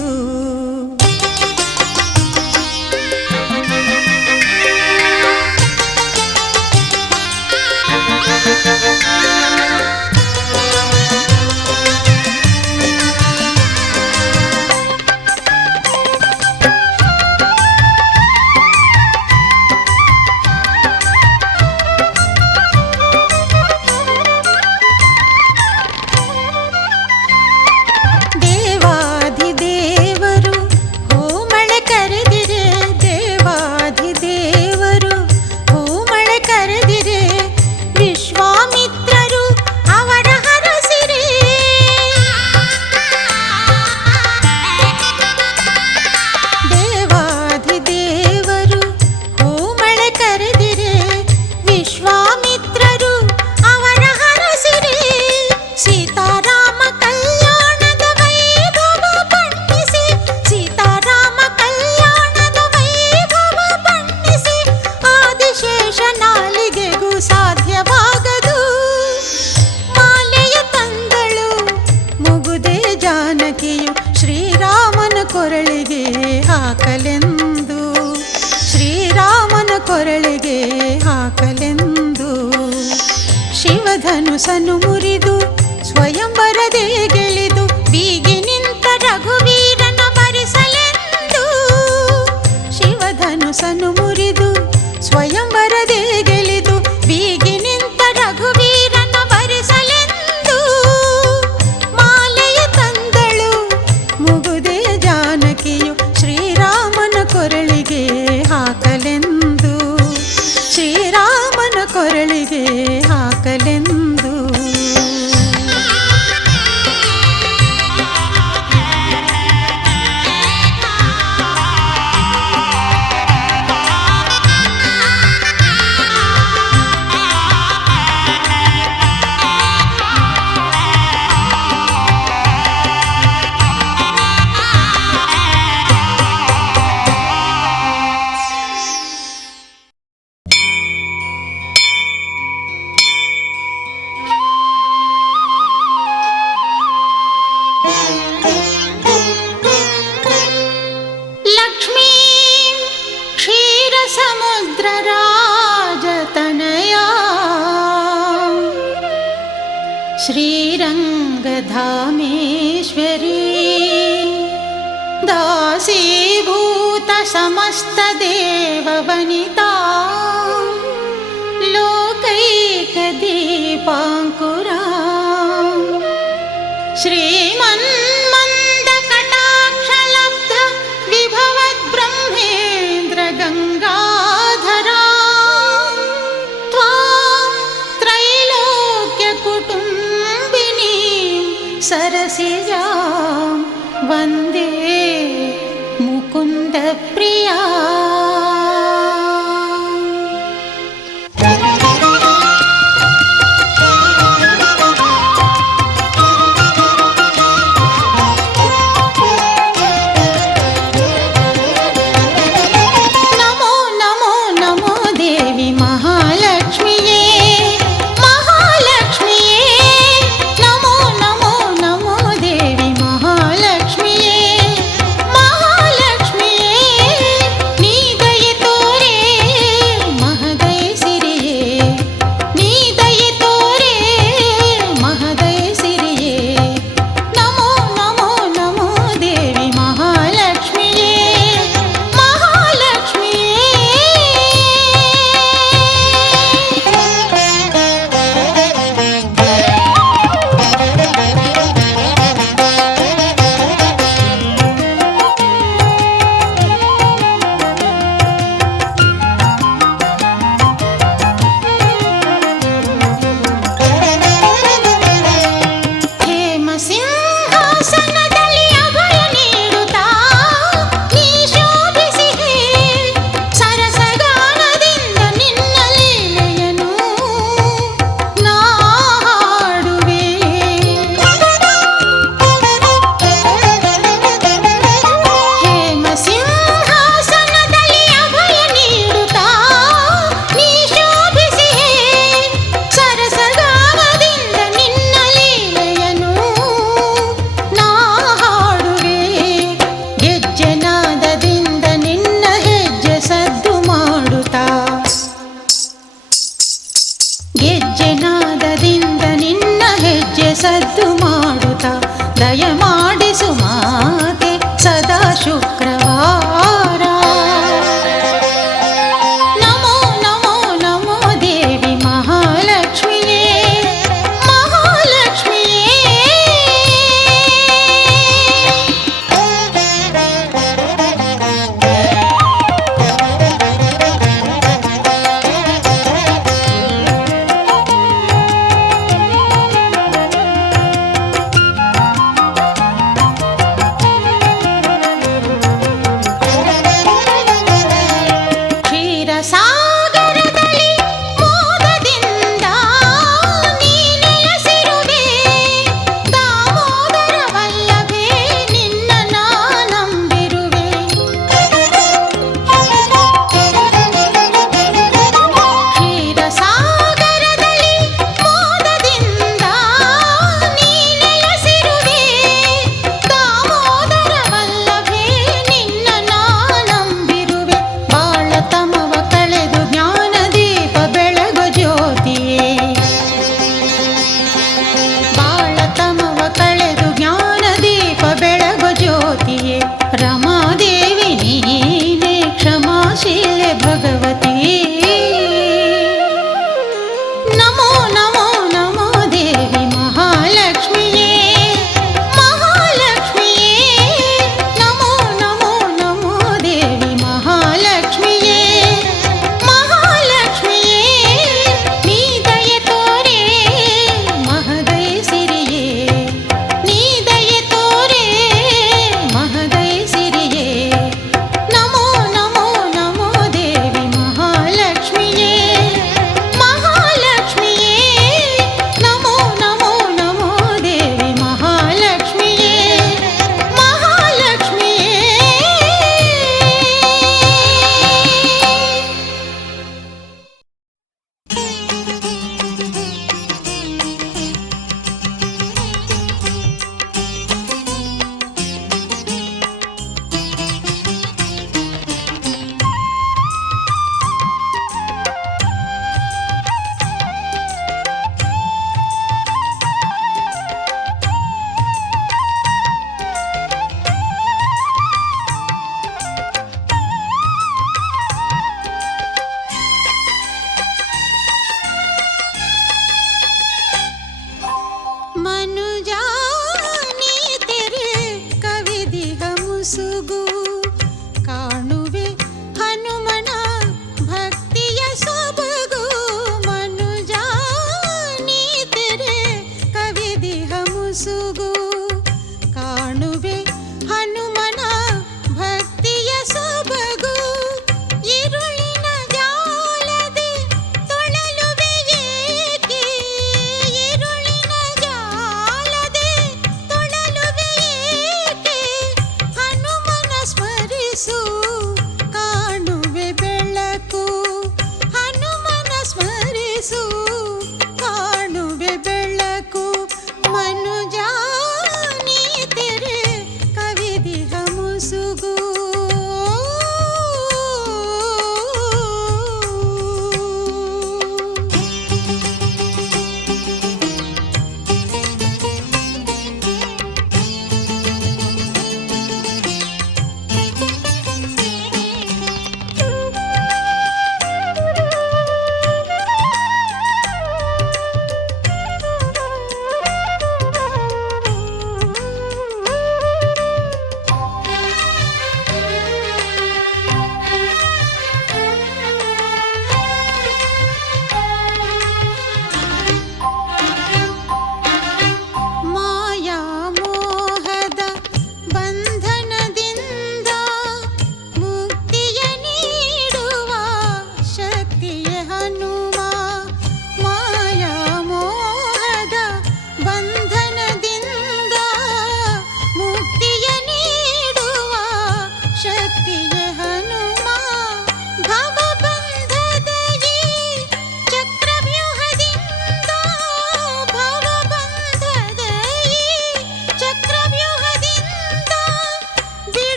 ದೇವಾಧಿದೇವರು ಹೂಮಳೆ ಕರೆದಿರೆ ದೇವಾಧಿದೇವರು ಹೂಮಳೆ ಕರೆದಿರೆ ವಿಶ್ವಾಮಿತ್ರರು ಅವರ ಹರಸಿರೆ ದೇವಾಧಿದೇವರು ಹೂಮಳೆ ಕರೆದಿರೆ ವಿಶ್ವಾಮಿತ್ರರು ಅವರ ಹರಸಿರೆ ಸೀತಾರಾಮ ಕಲ್ಯಾಣದ ವೈಭವ ಬಣ್ಣಿಸಿ ಸೀತಾರಾಮ ಕಲ್ಯಾಣದ ವೈಭವ ಬಣ್ಣಿಸಿ ಆದಿಶೇಷ ನಾಲಿಗೆಗೂ ಸಾಧ್ಯವಾಗದು ಮಾಲೆಯ ತಂದಳು ಮುಗುದೆ ಜಾನಕಿಯು ಶ್ರೀರಾಮನ ಕೊರಳಿಗೆ ಹಾಕಲೆಂದು ಶ್ರೀರಾಮನ ಕೊರಳಿಗೆ ಹಾಕಲೆಂದು ಶಿವಧನುಸನು ಮುರಿದು ಸ್ವಯಂವರದೇ ಗೆಳಿದು ಬೀಗಿ ನಿಂತ ರಘುವೀರನ ವರಿಸಲೆಂದು ಶಿವಧನುಸನು ಮುರಿದು ಸ್ವಯಂವರದೇ ಗೆಲಿದು ಬೀಗಿ ನಿಂತ ರಘುವೀರನ ವರಿಸಲೆಂದು ಮಾಲೆಯ ತಂದಳು ಮುಗುದೆಯ ಜಾನಕಿಯು ಶ್ರೀರಾಮನ ಕೊರಳಿಗೆ ಹಾಕಲೆಂದು, ಶ್ರೀರಾಮನ ಕೊರಳಿಗೆ ಹಾಕಲೆಂದು. ಲಕ್ಷ್ಮೀ ಕ್ಷೀರ ಸಮುದ್ರ ರಾಜತನಯ ಶ್ರೀರಂಗಧಾಮೇಶ್ವರಿ ದಾಸೀಭೂತ ಸಮಸ್ತ ದೇವವನಿತಾ ಲೋಕೈಕ ದೀಪಾಂಕುರಾ ಶ್ರೀಮನ್ಮಂದ ಕಟಾಕ್ಷಲಬ್ಧ ವಿಭವದ್ ಬ್ರಹ್ಮೇಂದ್ರ ಗಂಗಾಧರಾ ತ್ವಾಂ ತ್ರೈಲೋಕ್ಯ ಕುಟುಂಬಿನಿ ಸರಸಿಜಾಂ ವಂದೇ ಮುಕುಂದ ಪ್ರಿಯಾ.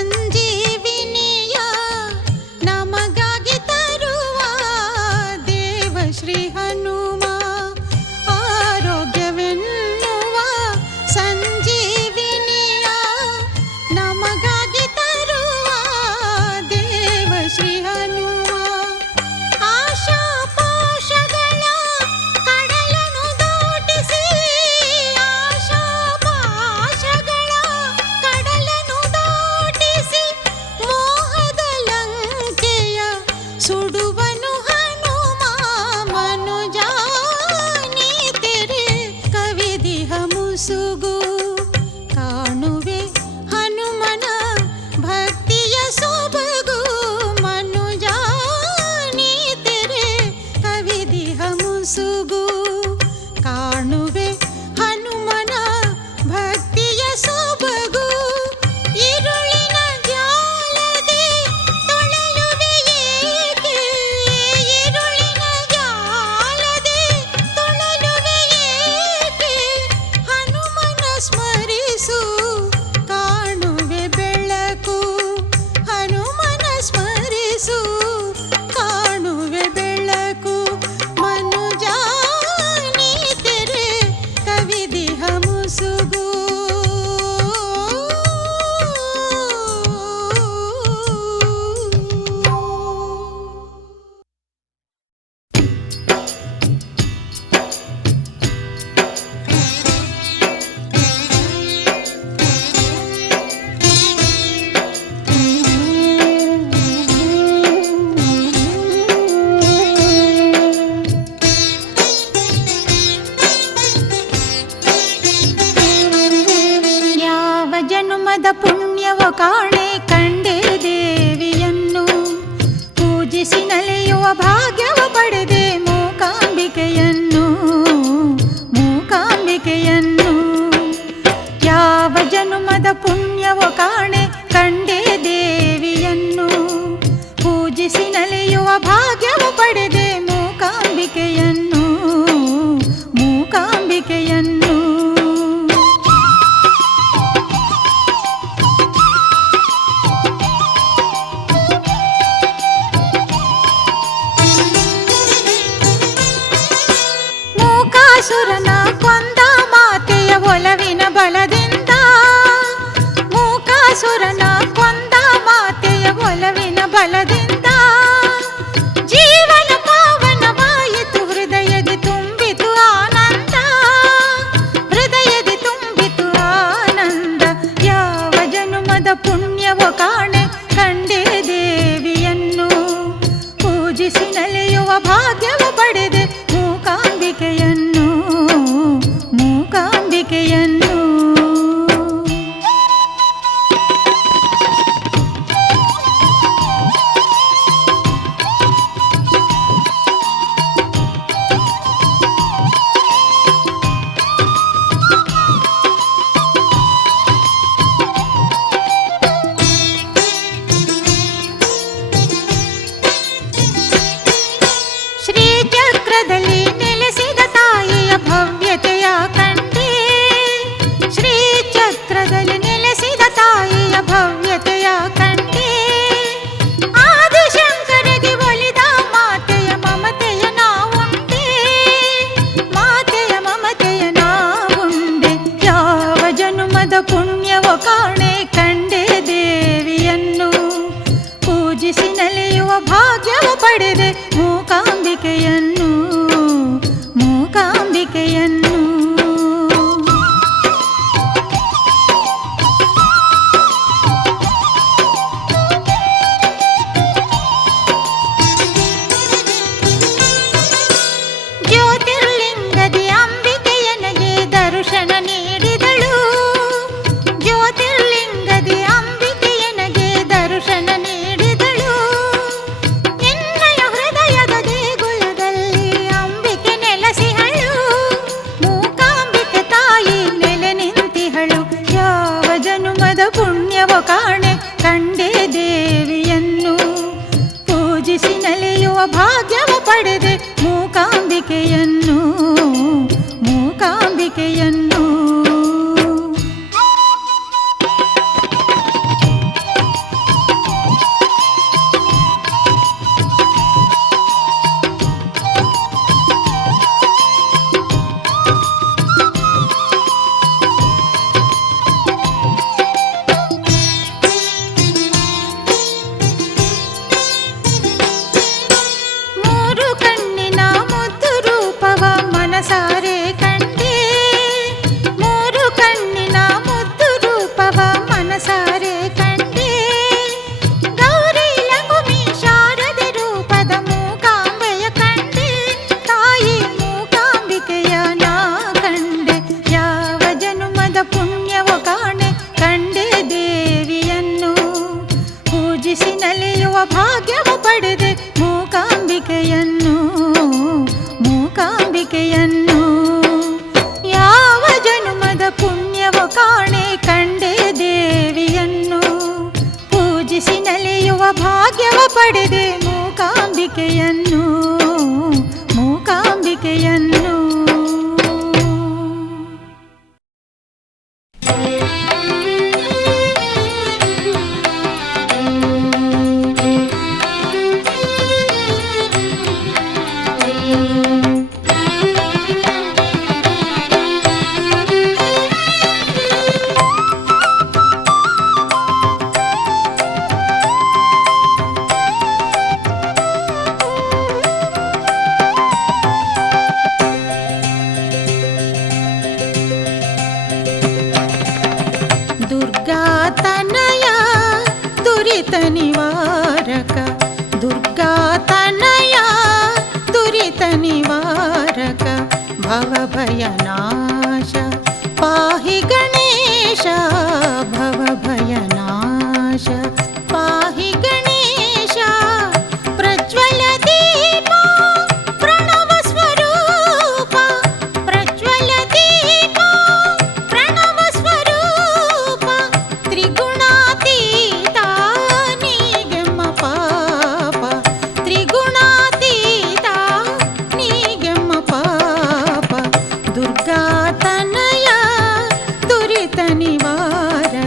ಸಂಜೀವಿನಿಯ ನಮಗಾಗಿ ತರುವ ದೇವ ಶ್ರೀ ಹನುಮ. ಆರೋಗ್ಯವೆನ್ನುವ ಸಂಜೀವಿನಿಯ ನಮಗಾಗಿ ತರುವ ದೇವ ಶ್ರೀ ಹನುಮ. ಆಶಾ ಪಾಶಗಳ ಕಡಲನ್ನು ದಾಟಿಸಿ, ಆಶಾ ಪಾಶಗಳ ಕಡಲನ್ನು ದಾಟಿಸಿ ಮೋಹದ ಲಂಕೆಯ ಸುಡುವನು ಹನುಮ. ಮನುಜ ನೀ ತೆರೆ ಕವಿದಿಹ ಮುಸುಗು, ಕಾಣುವೆ ಹನುಮನ ಭಕ್ತಿಯ ಸೊಬಗು. ಮನುಜ ನೀ ತೆರೆ ಕವಿದಿಹ ಮುಸುಗು, ಕಾಣುವೆ ಹನುಮನ ಭಕ್ತಿಯ ಸೊಬಗು. ഇരുളിನ ಜಾಲದೆ ತೊಳಲುವೆ ಏಕೆ, ഇരുಳಿನ ಜಾಲದೆ ತೊಳಲುವೆ ಏಕೆ, ಹನುಮನ ಸ್ಮರಿಸು ಕಾಣುವೆ ಬೆಳಕು. ಹನುಮನ ಸ್ಮರಿಸು ಕಾಣುವೆ ಬೆಳಕು. ಮನುಜ ನೀ ತೆರೆ ಕವಿದಿಹ ಮುಸುಗು. ಯಾವ ಜನುಮದ ಪುಣ್ಯವೋ ಕಾಣೆ ಕಂಡೆ ದೇವಿಯನ್ನು, ಪೂಜಿಸಿ ನಲಿಯುವ ಭಾಗ್ಯವ ಪಡೆದೆ ಮೂಕಾಂಬಿಕೆಯನ್ನು, ಮೂಕಾಂಬಿಕೆಯನ್ನು. ಯಾವ ಜನುಮದ ಪುಣ್ಯವೋ ಕಾಣೆ ಕಂಡೆ ದೇವಿಯನ್ನು, ಪೂಜಿಸಿ ನಲಿಯುವ ಭಾಗ್ಯವ ಪಡೆದೆ ಮೂಕಾಂಬಿಕೆಯನ್ನು, ಮೂಕಾಂಬಿಕೆಯನ್ನು. ಮೂಕಾಸುರನ ಕೊಂದ ಮಾತೆಯ ಒಲವಿನ ಬಲದಿಂದ, ಮೂಕಾಸುರನ ಕೊಂದ ಮಾತೆಯ ಒಲವಿನ ಬಲದಿಂದ ಜೀವನ ಪಾವನವಾಯಿತು, ಹೃದಯದಿ ತುಂಬಿತು ಆನಂದ, ಹೃದಯದಿ ತುಂಬಿತು ಆನಂದ. ಯಾವ ಜನುಮದ ಪುಣ್ಯವೋ ಕಾಣೆ ಕಂಡೆ ದೇವಿಯನ್ನು, ಪೂಜಿಸಿ ನಲಿಯುವ ಭಾಗ್ಯವ ಪಡೆದೆ ಮೂಕಾಂಬಿಕೆಯನ್ನು, ಮೂಕಾಂಬಿಕೆಯನ್ನು. ಶ್ರೀಚಕ್ರದಲ್ಲಿ ನೆಲೆಸಿದ ತಾಯಿಯ ಭವ್ಯತೆಯ ಕಂಡೆ, ಶ್ರೀಚಕ್ರದಲ್ಲಿ ನೆಲೆಸಿದ ತಾಯಿಯ ಭವ್ಯತೆಯ ಕಂಡೆ. ಆದಿಶಂಕರಗೆ ಒಲಿದ ಮಾತೆಯ ಮಮತೆಯ ನಾವುಂಡೆ, ಮಾತೆಯ ಮಮತೆಯ ನಾವುಂಡೆ. ಯಾವ ಜನುಮದ ಪುಣ್ಯವೋ ಕಾಣೆ ಕಂಡೆ ದೇವಿಯನ್ನು, ಪೂಜಿಸಿ ನಲಿಯುವ ಭಾಗ್ಯವ ಪಡೆದೆ ಮೂಕಾಂಬಿಕೆಯನ್ನು, ಮೂಕಾಂಬಿಕೆಯನ್ನು. ಜ್ಯೋತಿರ್ಲಿಂಗದಿ ಅಂಬಿಕೆಯನಗೆ ದರ್ಶನ ನೀಡಿದಳು, ಜ್ಯೋತಿರ್ಲಿಂಗದಿ ಅಂಬಿಕೆಯನಗೆ ದರ್ಶನ ನೀಡಿದಳು. ನಿನ್ನಯ ಹೃದಯದ ದೇಗುಲದಲ್ಲಿ ಅಂಬಿಕೆ ನೆಲೆಸಿಹಳು, ಮೂಕಾಂಬಿಕೆ ತಾಯಿ ನೆಲೆ ನಿಂತಿಹಳು. ಯಾವ ಜನುಮದ ಪುಣ್ಯವೋ ಕಾಣೆ ಕಂಡೆ ದೇವಿಯನ್ನು, ಪೂಜಿಸಿ ನಲಿಯುವ ಭಾಗ್ಯವ ಪಡೆದೆ ಮೂಕಾಂಬಿಕೆಯನ್ನು, ಮೂಕಾಂಬಿಕೆಯನ್ನು. ದೇವಿಯನ್ನು. ಯಾವ ಜನುಮದ ಪುಣ್ಯವ ಕಾಣೆ ಕಂಡೆ ದೇವಿಯನ್ನು. ಪೂಜಿಸಿ ನಲಿಯುವ ಭಾಗ್ಯವ ಪಡೆದೆ ಮೂಕಾಂಬಿಕೆಯನ್ನು, ಮೂಕಾಂಬಿಕೆಯನ್ನು. ದುರ್ಗಾ ತನಯ ದುರಿತ ನಿವಾರಕ, ದುರ್ಗಾ ತನಯ ದುರಿತ ನಿವಾರಕ, ಭವಭಯ ನಾಶ ಪಾಹಿ ಗಣೇಶ, ಭವಭಯ ನಾಶ ಪಾಹಿ ಗಣೇಶ. ಪ್ರಜ್ವಲ ದೀಪ ಪ್ರಣವ ಸ್ವರೂಪ, ಪ್ರಜ್ವಲ ದೀಪ ಪ್ರಣವ ಸ್ವರೂಪ, ತ್ರಿಗುಣಾತೀತ ನೀಗೆಮ್ಮ ಪಾಪ, ತ್ರಿಗುಣಾತೀತ ನೀಗೆಮ್ಮ ಪಾಪ. ದುರ್ಗಾ ತನಯ ದುರಿತ ನಿವಾರಕ,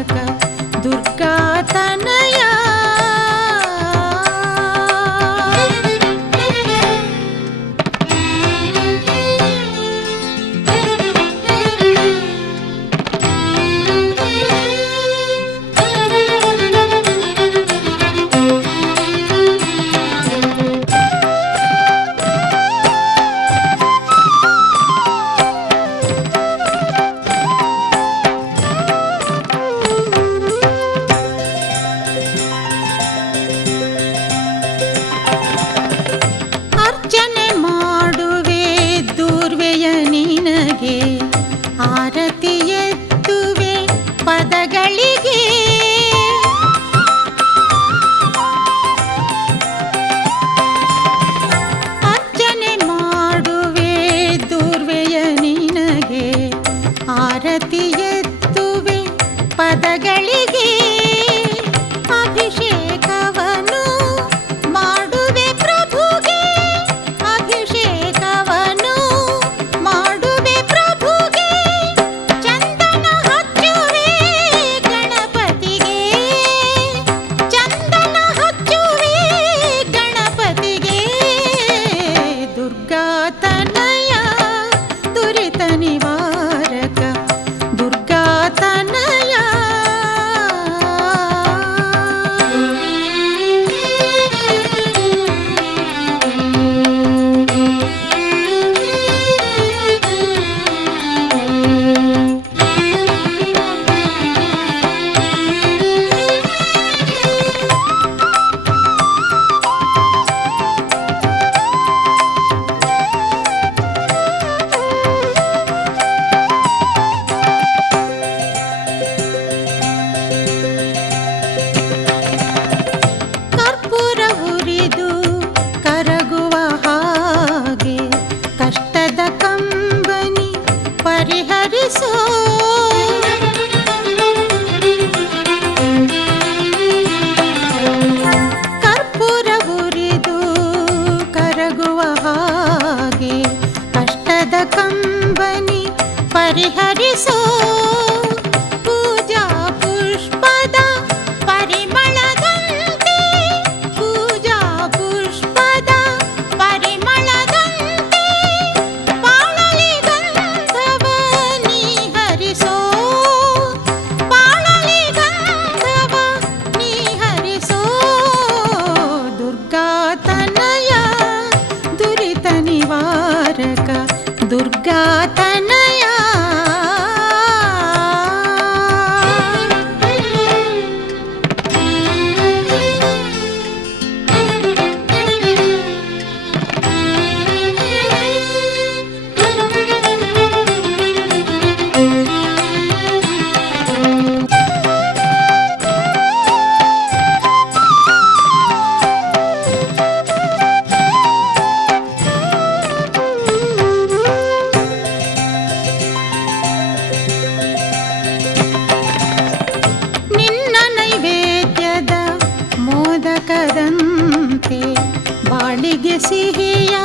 ಬಾಳಿಗೆ ಸಿಹಿಯ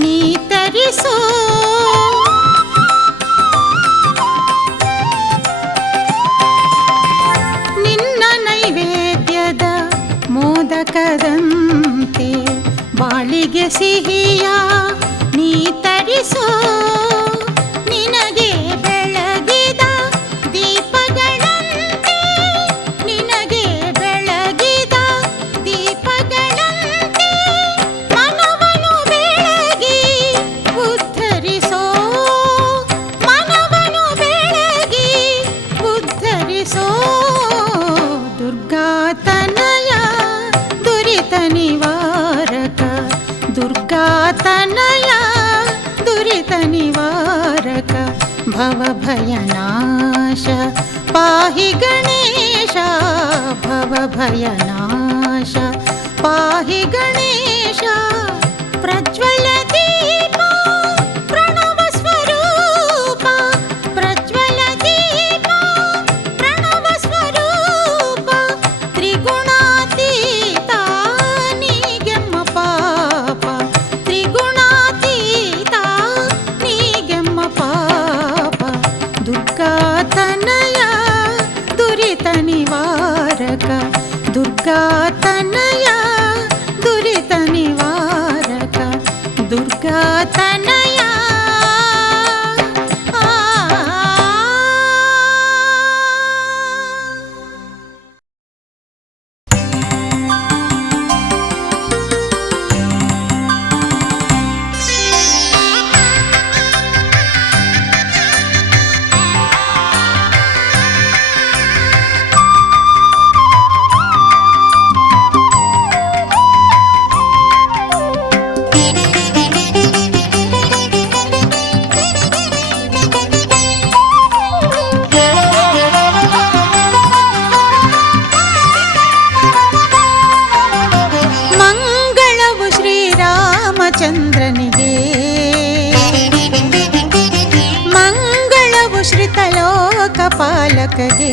ನೀ ತರಿಸೋ, ನಿನ್ನ ನೈವೇದ್ಯದ ಮೋದಕದಂತೆ ಬಾಳಿಗೆ ಸಿಹಿಯ ನೀ ತರಿಸೋ, ನಿನಗೆ ಬೆಳಗಿದ ದೀಪಗಳಂತೆ, ನಿನಗೆ ಬೆಳಗಿದ ದೀಪಗಳಂತೆ ಮನವನ್ನು ಬೆಳಗಿ ಉದ್ಧರಿಸೋ, ಮನವನ್ನು ಬೆಳಗಿ ಉದ್ಧರಿಸೋ. ದುರ್ಗಾತನಯ ದುರಿತ ನಿವಾರಕ, ದುರ್ಗಾತನಯ ದುರಿತ ನಿವಾರಕ, ಭವಭಯನಾಶ ಪಾಹಿ ಗಣೇಶ, ಭವಭಯನಾಶ ಪಾಹಿ ಗಣೇಶ. ಪ್ರಜ್ವಲ ದೀಪ ಪ್ರಣವ ಸ್ವರೂಪ, ಪ್ರಜ್ವಲ ದೀಪ ಪ್ರಣವ ಸ್ವರೂಪ, ತ್ರಿಗುಣಾತೀತ ನೀಗೆಮ್ಮ ಪಾಪ, ತ್ರಿಗುಣಾತೀತ ನೀಗೆಮ್ಮ ಪಾಪ. ದುರ್ಗಾತನಯ ದುರಿತ ನಿವಾರಕ, ದುರ್ಗಾತನಯ ದುರಿತ ನಿವಾರಕ, ದುರ್ಗಾತನಯ. ಮಂಗಳವು ಶ್ರೀರಾಮಚಂದ್ರನಿಗೆ, ಮಂಗಳವು ಶ್ರೀತಲೋಕಪಾಲಕಗೆ,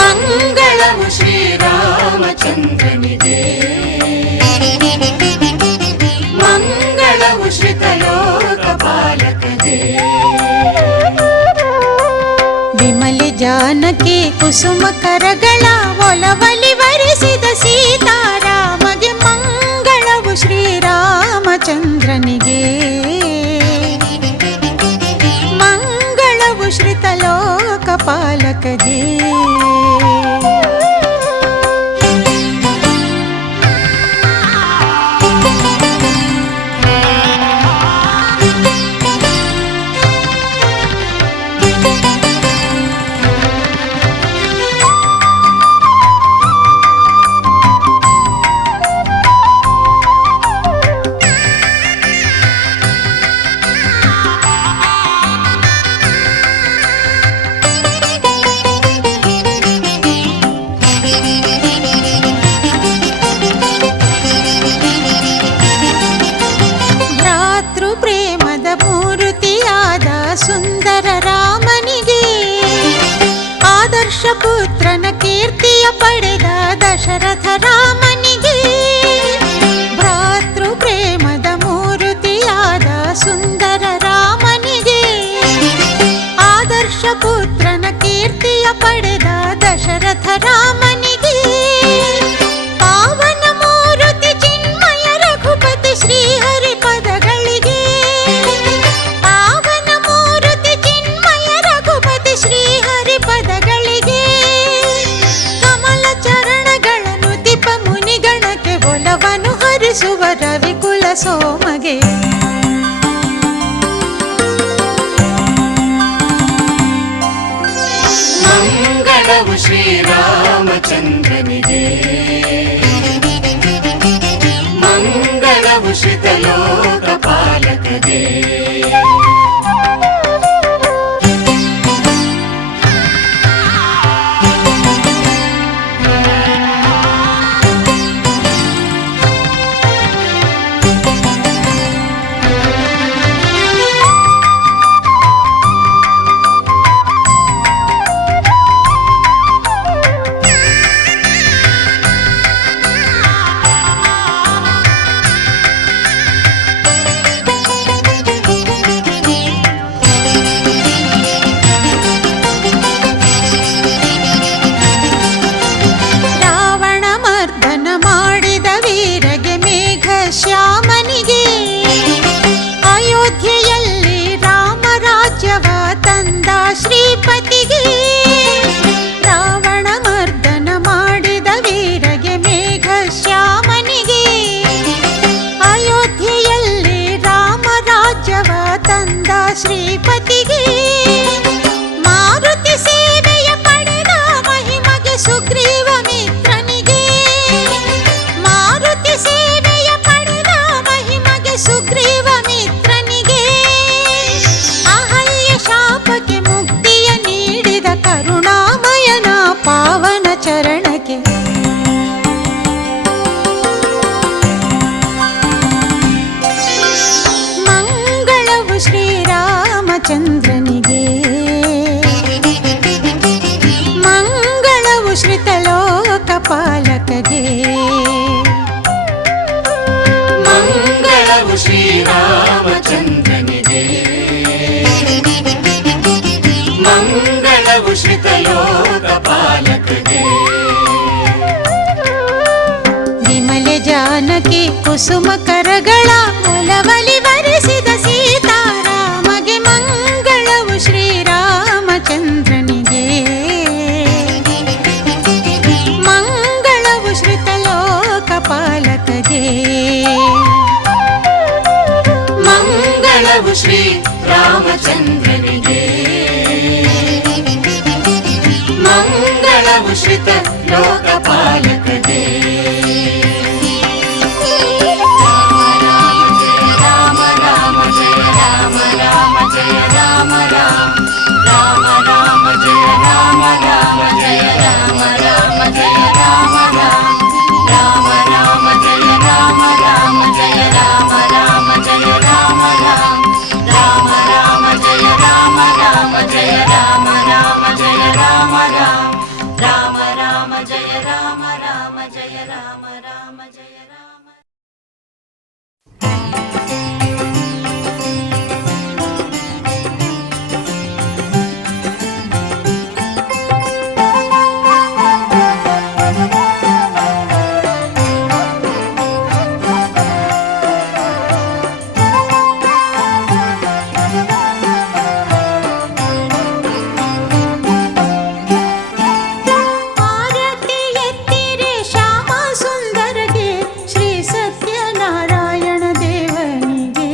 ಮಂಗಳವು ಶ್ರೀರಾಮಚಂದ್ರನಿಗೆ, ಮಂಗಳವು ಶ್ರೀತಲೋಕಪಾಲಕಗೆ. ವಿಮಲೆ ಜಾನಕಿ ಕುಸುಮ ಕರಗಳ ಒಲವಲಿ ವರಿಸಿದ ಸೀತಾರಾಮಗೆ, ಮಂಗಳವು ಶ್ರೀರಾಮಚಂದ್ರನಿಗೆ, ಮಂಗಳವು ಶ್ರೀತಲೋಕಪಾಲಕಗೆ. ಸುಂದರ ರಾಮನಿಗೆ, ಆದರ್ಶ ಪುತ್ರನ ಕೀರ್ತಿಯ ಪಡೆದ ದಶರಥ ರಾಮನಿಗೆ, ಭ್ರಾತೃ ಪ್ರೇಮದ ಮೂರ್ತಿಯಾದ ಸುಂದರ ರಾಮನಿಗೆ, ಆದರ್ಶ ಪುತ್ರನ ಕೀರ್ತಿಯ ಪಡೆದ ದಶರಥ ರಾಮನಿಗೆ, ಪಾವನ ಮೂರ್ತಿ ಚಿನ್ಮಯ ರಘುಪತಿ ಶ್ರೀಹರಿ ಪದಗಳಿಗೆ, ಶ್ರೀಹರಿ ಪದಗಳಿಗೆ, ಕಮಲ ಚರಣಗಳನ್ನು ದೀಪ ಮುನಿಗಣಕ್ಕೆ ಒಲವನ್ನು ಹರಿಸುವ ರವಿಕುಲ ಸೋಮಗೆ. ಮಂಗಳವು ಶ್ರೀರಾಮಚಂದ್ರನಿಗೆ, ಮಂಗಳವು ಶ್ರೀತಲೋಕಪಾಲಕಗೆ. ಜಾನಕಿ ಕುಸುಮ ಕರಗಳ ಒಲವಲಿ ವರಿಸಿದ ಸೀತಾರಾಮಗೆ ಮಂಗಳವು ಶ್ರೀರಾಮಚಂದ್ರನಿಗೆ ಮಂಗಳವು ಶ್ರೀತಲೋಕಪಾಲಕಗೆ ಮಂಗಳವು ಶ್ರೀ ರಾಮಚಂದ್ರನಿಗೆ ಮಂಗಳವು ಶ್ರಿತ ಲೋಕಪಾಲಕಗೆ ರಾಮ ರಾಮ ಜಯ ರಾಮ ರಾಮ ಜಯ ರಾಮ ರಾಮ ರಾಮ ರಾಮ ಜಯ ರಾಮ ರಾಮ ಜಯ ರಾಮ ರಾಮ ಜಯ ರಾಮ ರಾಮ ರಾಮ ರಾಮ ಜಯ ರಾಮ ರಾಮ ಜಯ ರಾಮ ರಾಮ ಜಯ ರಾಮ ರಾಮ ರಾಮ ರಾಮ ಜಯ ರಾಮ ರಾಮ ಜಯ ರಾಮ ರಾಮ ಜಯ ರಾಮ ರಾಮ ರಾಮ ರಾಮ ಜಯ ರಾಮ ರಾಮ ಜಯ ರಾಮ ರಾಮ ಜಯ ರಾಮ. ಆರತಿ ಎತ್ತಿರೆ ಶ್ಯಾಮ ಸುಂದರಗೆ ಶ್ರೀ ಸತ್ಯನಾರಾಯಣ ದೇವನಿಗೆ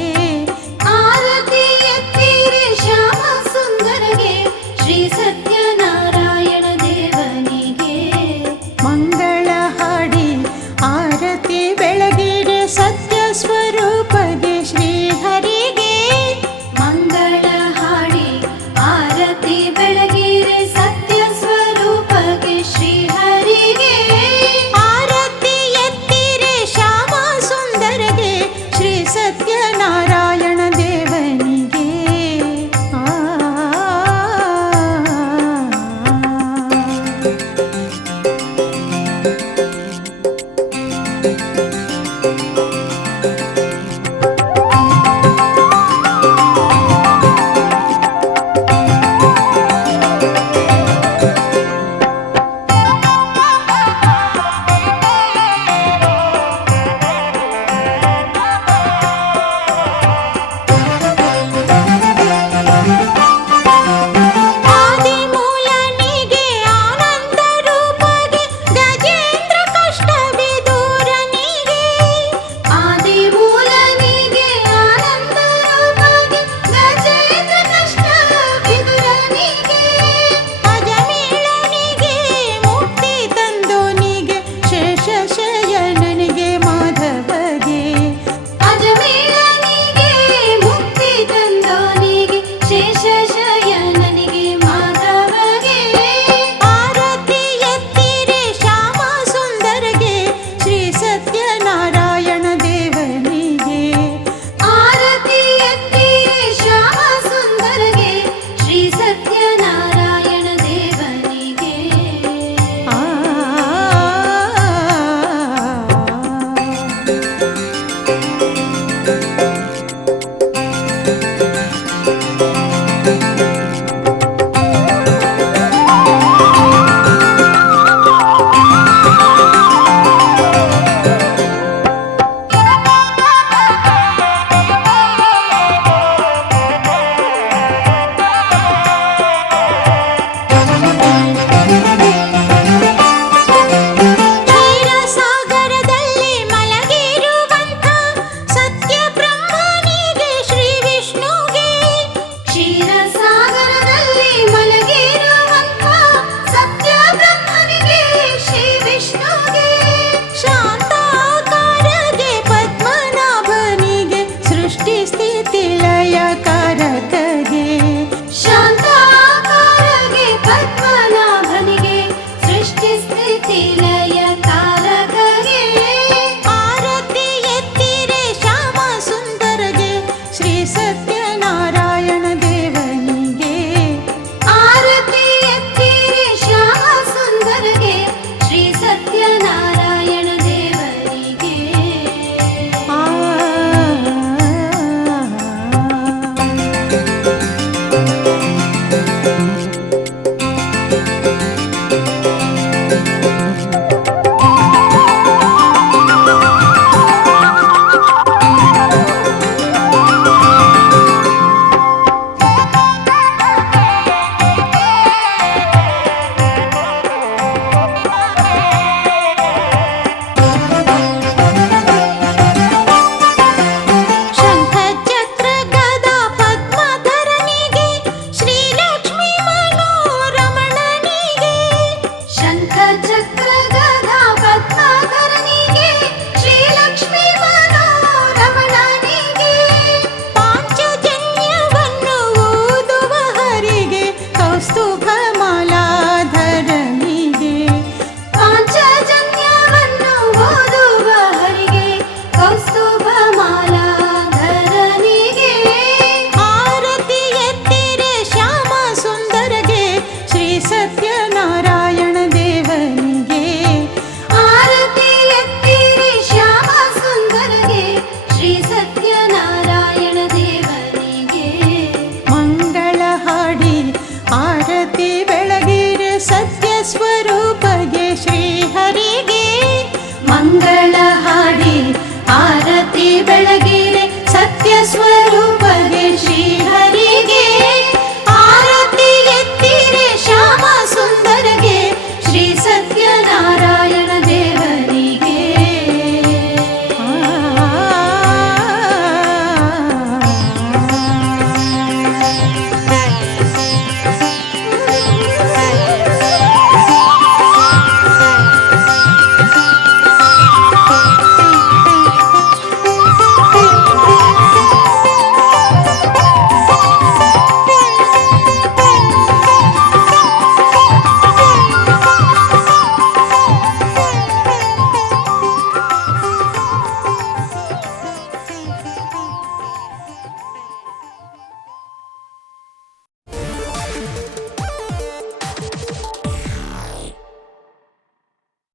ಆರತಿ ಎತ್ತಿರೆ ಶ್ಯಾಮ ಸುಂದರಗೆ ಶ್ರೀ ಸತ್ಯನಾರಾಯಣ ದೇವನಿಗೆ ಮಂಗಳ ಹಾಡಿ ಆರತಿ ಬೆಳಗಿರೆ ಸತ್ಯ ಸ್ವರೂಪಗೆ ಶ್ರೀಹರಿಗೆ ಮಂಗಳ ಹಾಡಿ ಆರತಿ ಬೆಳಗಿರೆ ಸತ್ಯ ಸ್ವರೂಪಗೆ ಶ್ರೀಹರಿಗೆ ಆರತಿ ಎತ್ತಿರೆ ಶ್ಯಾಮ ಸುಂದರಗೆ ಶ್ರೀ ಸತ್ಯನಾರಾಯಣ ದೇವನಿಗೆ ಆದಿಮೂಲನಿಗೆ ಆನಂದ ರೂಪಗೆ ಗಜೇಂದ್ರ ಕಷ್ಟವೇ ದೂರನಿಗೆ ಆದಿಮೂಲನಿಗೆ ಆನಂದ ರೂಪಗೆ ಗಜೇಂದ್ರ ಕಷ್ಟ ವಿದುರನಿಗೆ ಅಜಮೀಳನಿಗೆ ಮುಕ್ತಿ ತಂದೋನಿಗೆ ಶೇಷ ಶಯನನಿಗೆ ಮಾಧವಗೆ ಅಜಮೇಳನಿಗೆ ಮುಕ್ತಿ ತಂದೋನಿಗೆ ಶೇಷ ಶಯನನಿಗೆ ಮಾಧವಗೆ ಆರತಿ ಎತ್ತಿರೆ ಶ್ಯಾಮ ಸುಂದರಗೆ ಶ್ರೀ ಸತ್ಯನಾರಾಯಣ ದೇವನಿಗೆ ಆರತಿ ಎತ್ತಿರೆ ಶ್ಯಾಮ ಸುಂದರಗೆ ಶ್ರೀ ಸತ್ಯನಾರಾಯಣ ದೇವನಿಗೆ ಆ ಕ್ಷೀರಸಾಗರದಲ್ಲಿ ಮಲಗಿರುವಂಥ ಸತ್ಯ ಬ್ರಹ್ಮನಿಗೆ ಶ್ರೀ ವಿಷ್ಣುಗೆ ಕ್ಷೀರಸಾಗರದಲ್ಲಿ ಮಲಗಿರುವಂಥ ಸತ್ಯ ಬ್ರಹ್ಮನಿಗೆ ಶ್ರೀ ವಿಷ್ಣುಗೆ ಶಾಂತಾಕಾರಗೆ ಪದ್ಮನಾಭನಿಗೆ ಸೃಷ್ಟಿ ಸ್ಥಿತಿ ಲಯ ಕಾರಕಗೆ ಶಾಂತಾಕಾರಗೆ ಪದ್ಮನಾಭನಿಗೆ ಸೃಷ್ಟಿ ಸ್ಥಿತಿ ಲಯ ಕಾರಕಗೆ ಆರತಿ ಎತ್ತಿರೆ ಶ್ಯಾಮ ಸುಂದರಗೆ ಶ್ರೀ ಸತ್ಯನಾರಾಯಣ ದೇವನಿಗೆ ಆರತಿ ಎತ್ತಿರೆ ಶ್ಯಾಮ ಸುಂದರಗೆ ಶ್ರೀ ಸತ್ಯನಾರಾಯಣ ದೇವನಿಗೆ ಆ ಚಕ್ರ ಗದಾ ಪದ್ಮಾಕರನಿಗೆ ಶ್ರೀಲಕ್ಷ್ಮೀ ಮನೋರಮಣನಿಗೆ ಪಾಂಚಜನ್ಯವನ್ನು ಓದುವ ಹರಿಗೆ ಕೌಸ್ತುಭ ಮಾಲಾಧರನಿಗೆ ಪಾಂಚಜನ್ಯವನ್ನು ಓದುವ ಹರಿಗೆ ಕೌಸ್ತುಭ ಮಾಲಾಧರನಿಗೆ ಆರತಿ ಎತ್ತಿರೆ ಶ್ಯಾಮ ಸುಂದರಗೆ ಶ್ರೀ ಸತ್ಯನಾರಾಯಣ ದೇವನಿಗೆ ಆರತಿ ಎತ್ತಿರಿ ಶ್ಯಾಮ ಸುಂದರಗೆ ಶ್ರೀ ಸತ್ಯನಾರಾಯಣ ದೇವನಿಗೆ ಮಂಗಳ ಹಾಡಿ ಆರತಿ ಬೆಳಗಿರೆ ಸತ್ಯ ಸ್ವರೂಪಗೆ ಶ್ರೀಹರಿಗೆ ಮಂಗಳ ಹಾಡಿ ಆರತಿ ಬೆಳಗಿರೆ ಸತ್ಯ ಸ್ವರೂಪಗೆ ಶ್ರೀಹರಿಗೆ ಆರತಿ ಎತ್ತಿರೆ ಶ್ಯಾಮ ಸುಂದರಗೆ ಶ್ರೀ ಸತ್ಯನಾರಾಯಣ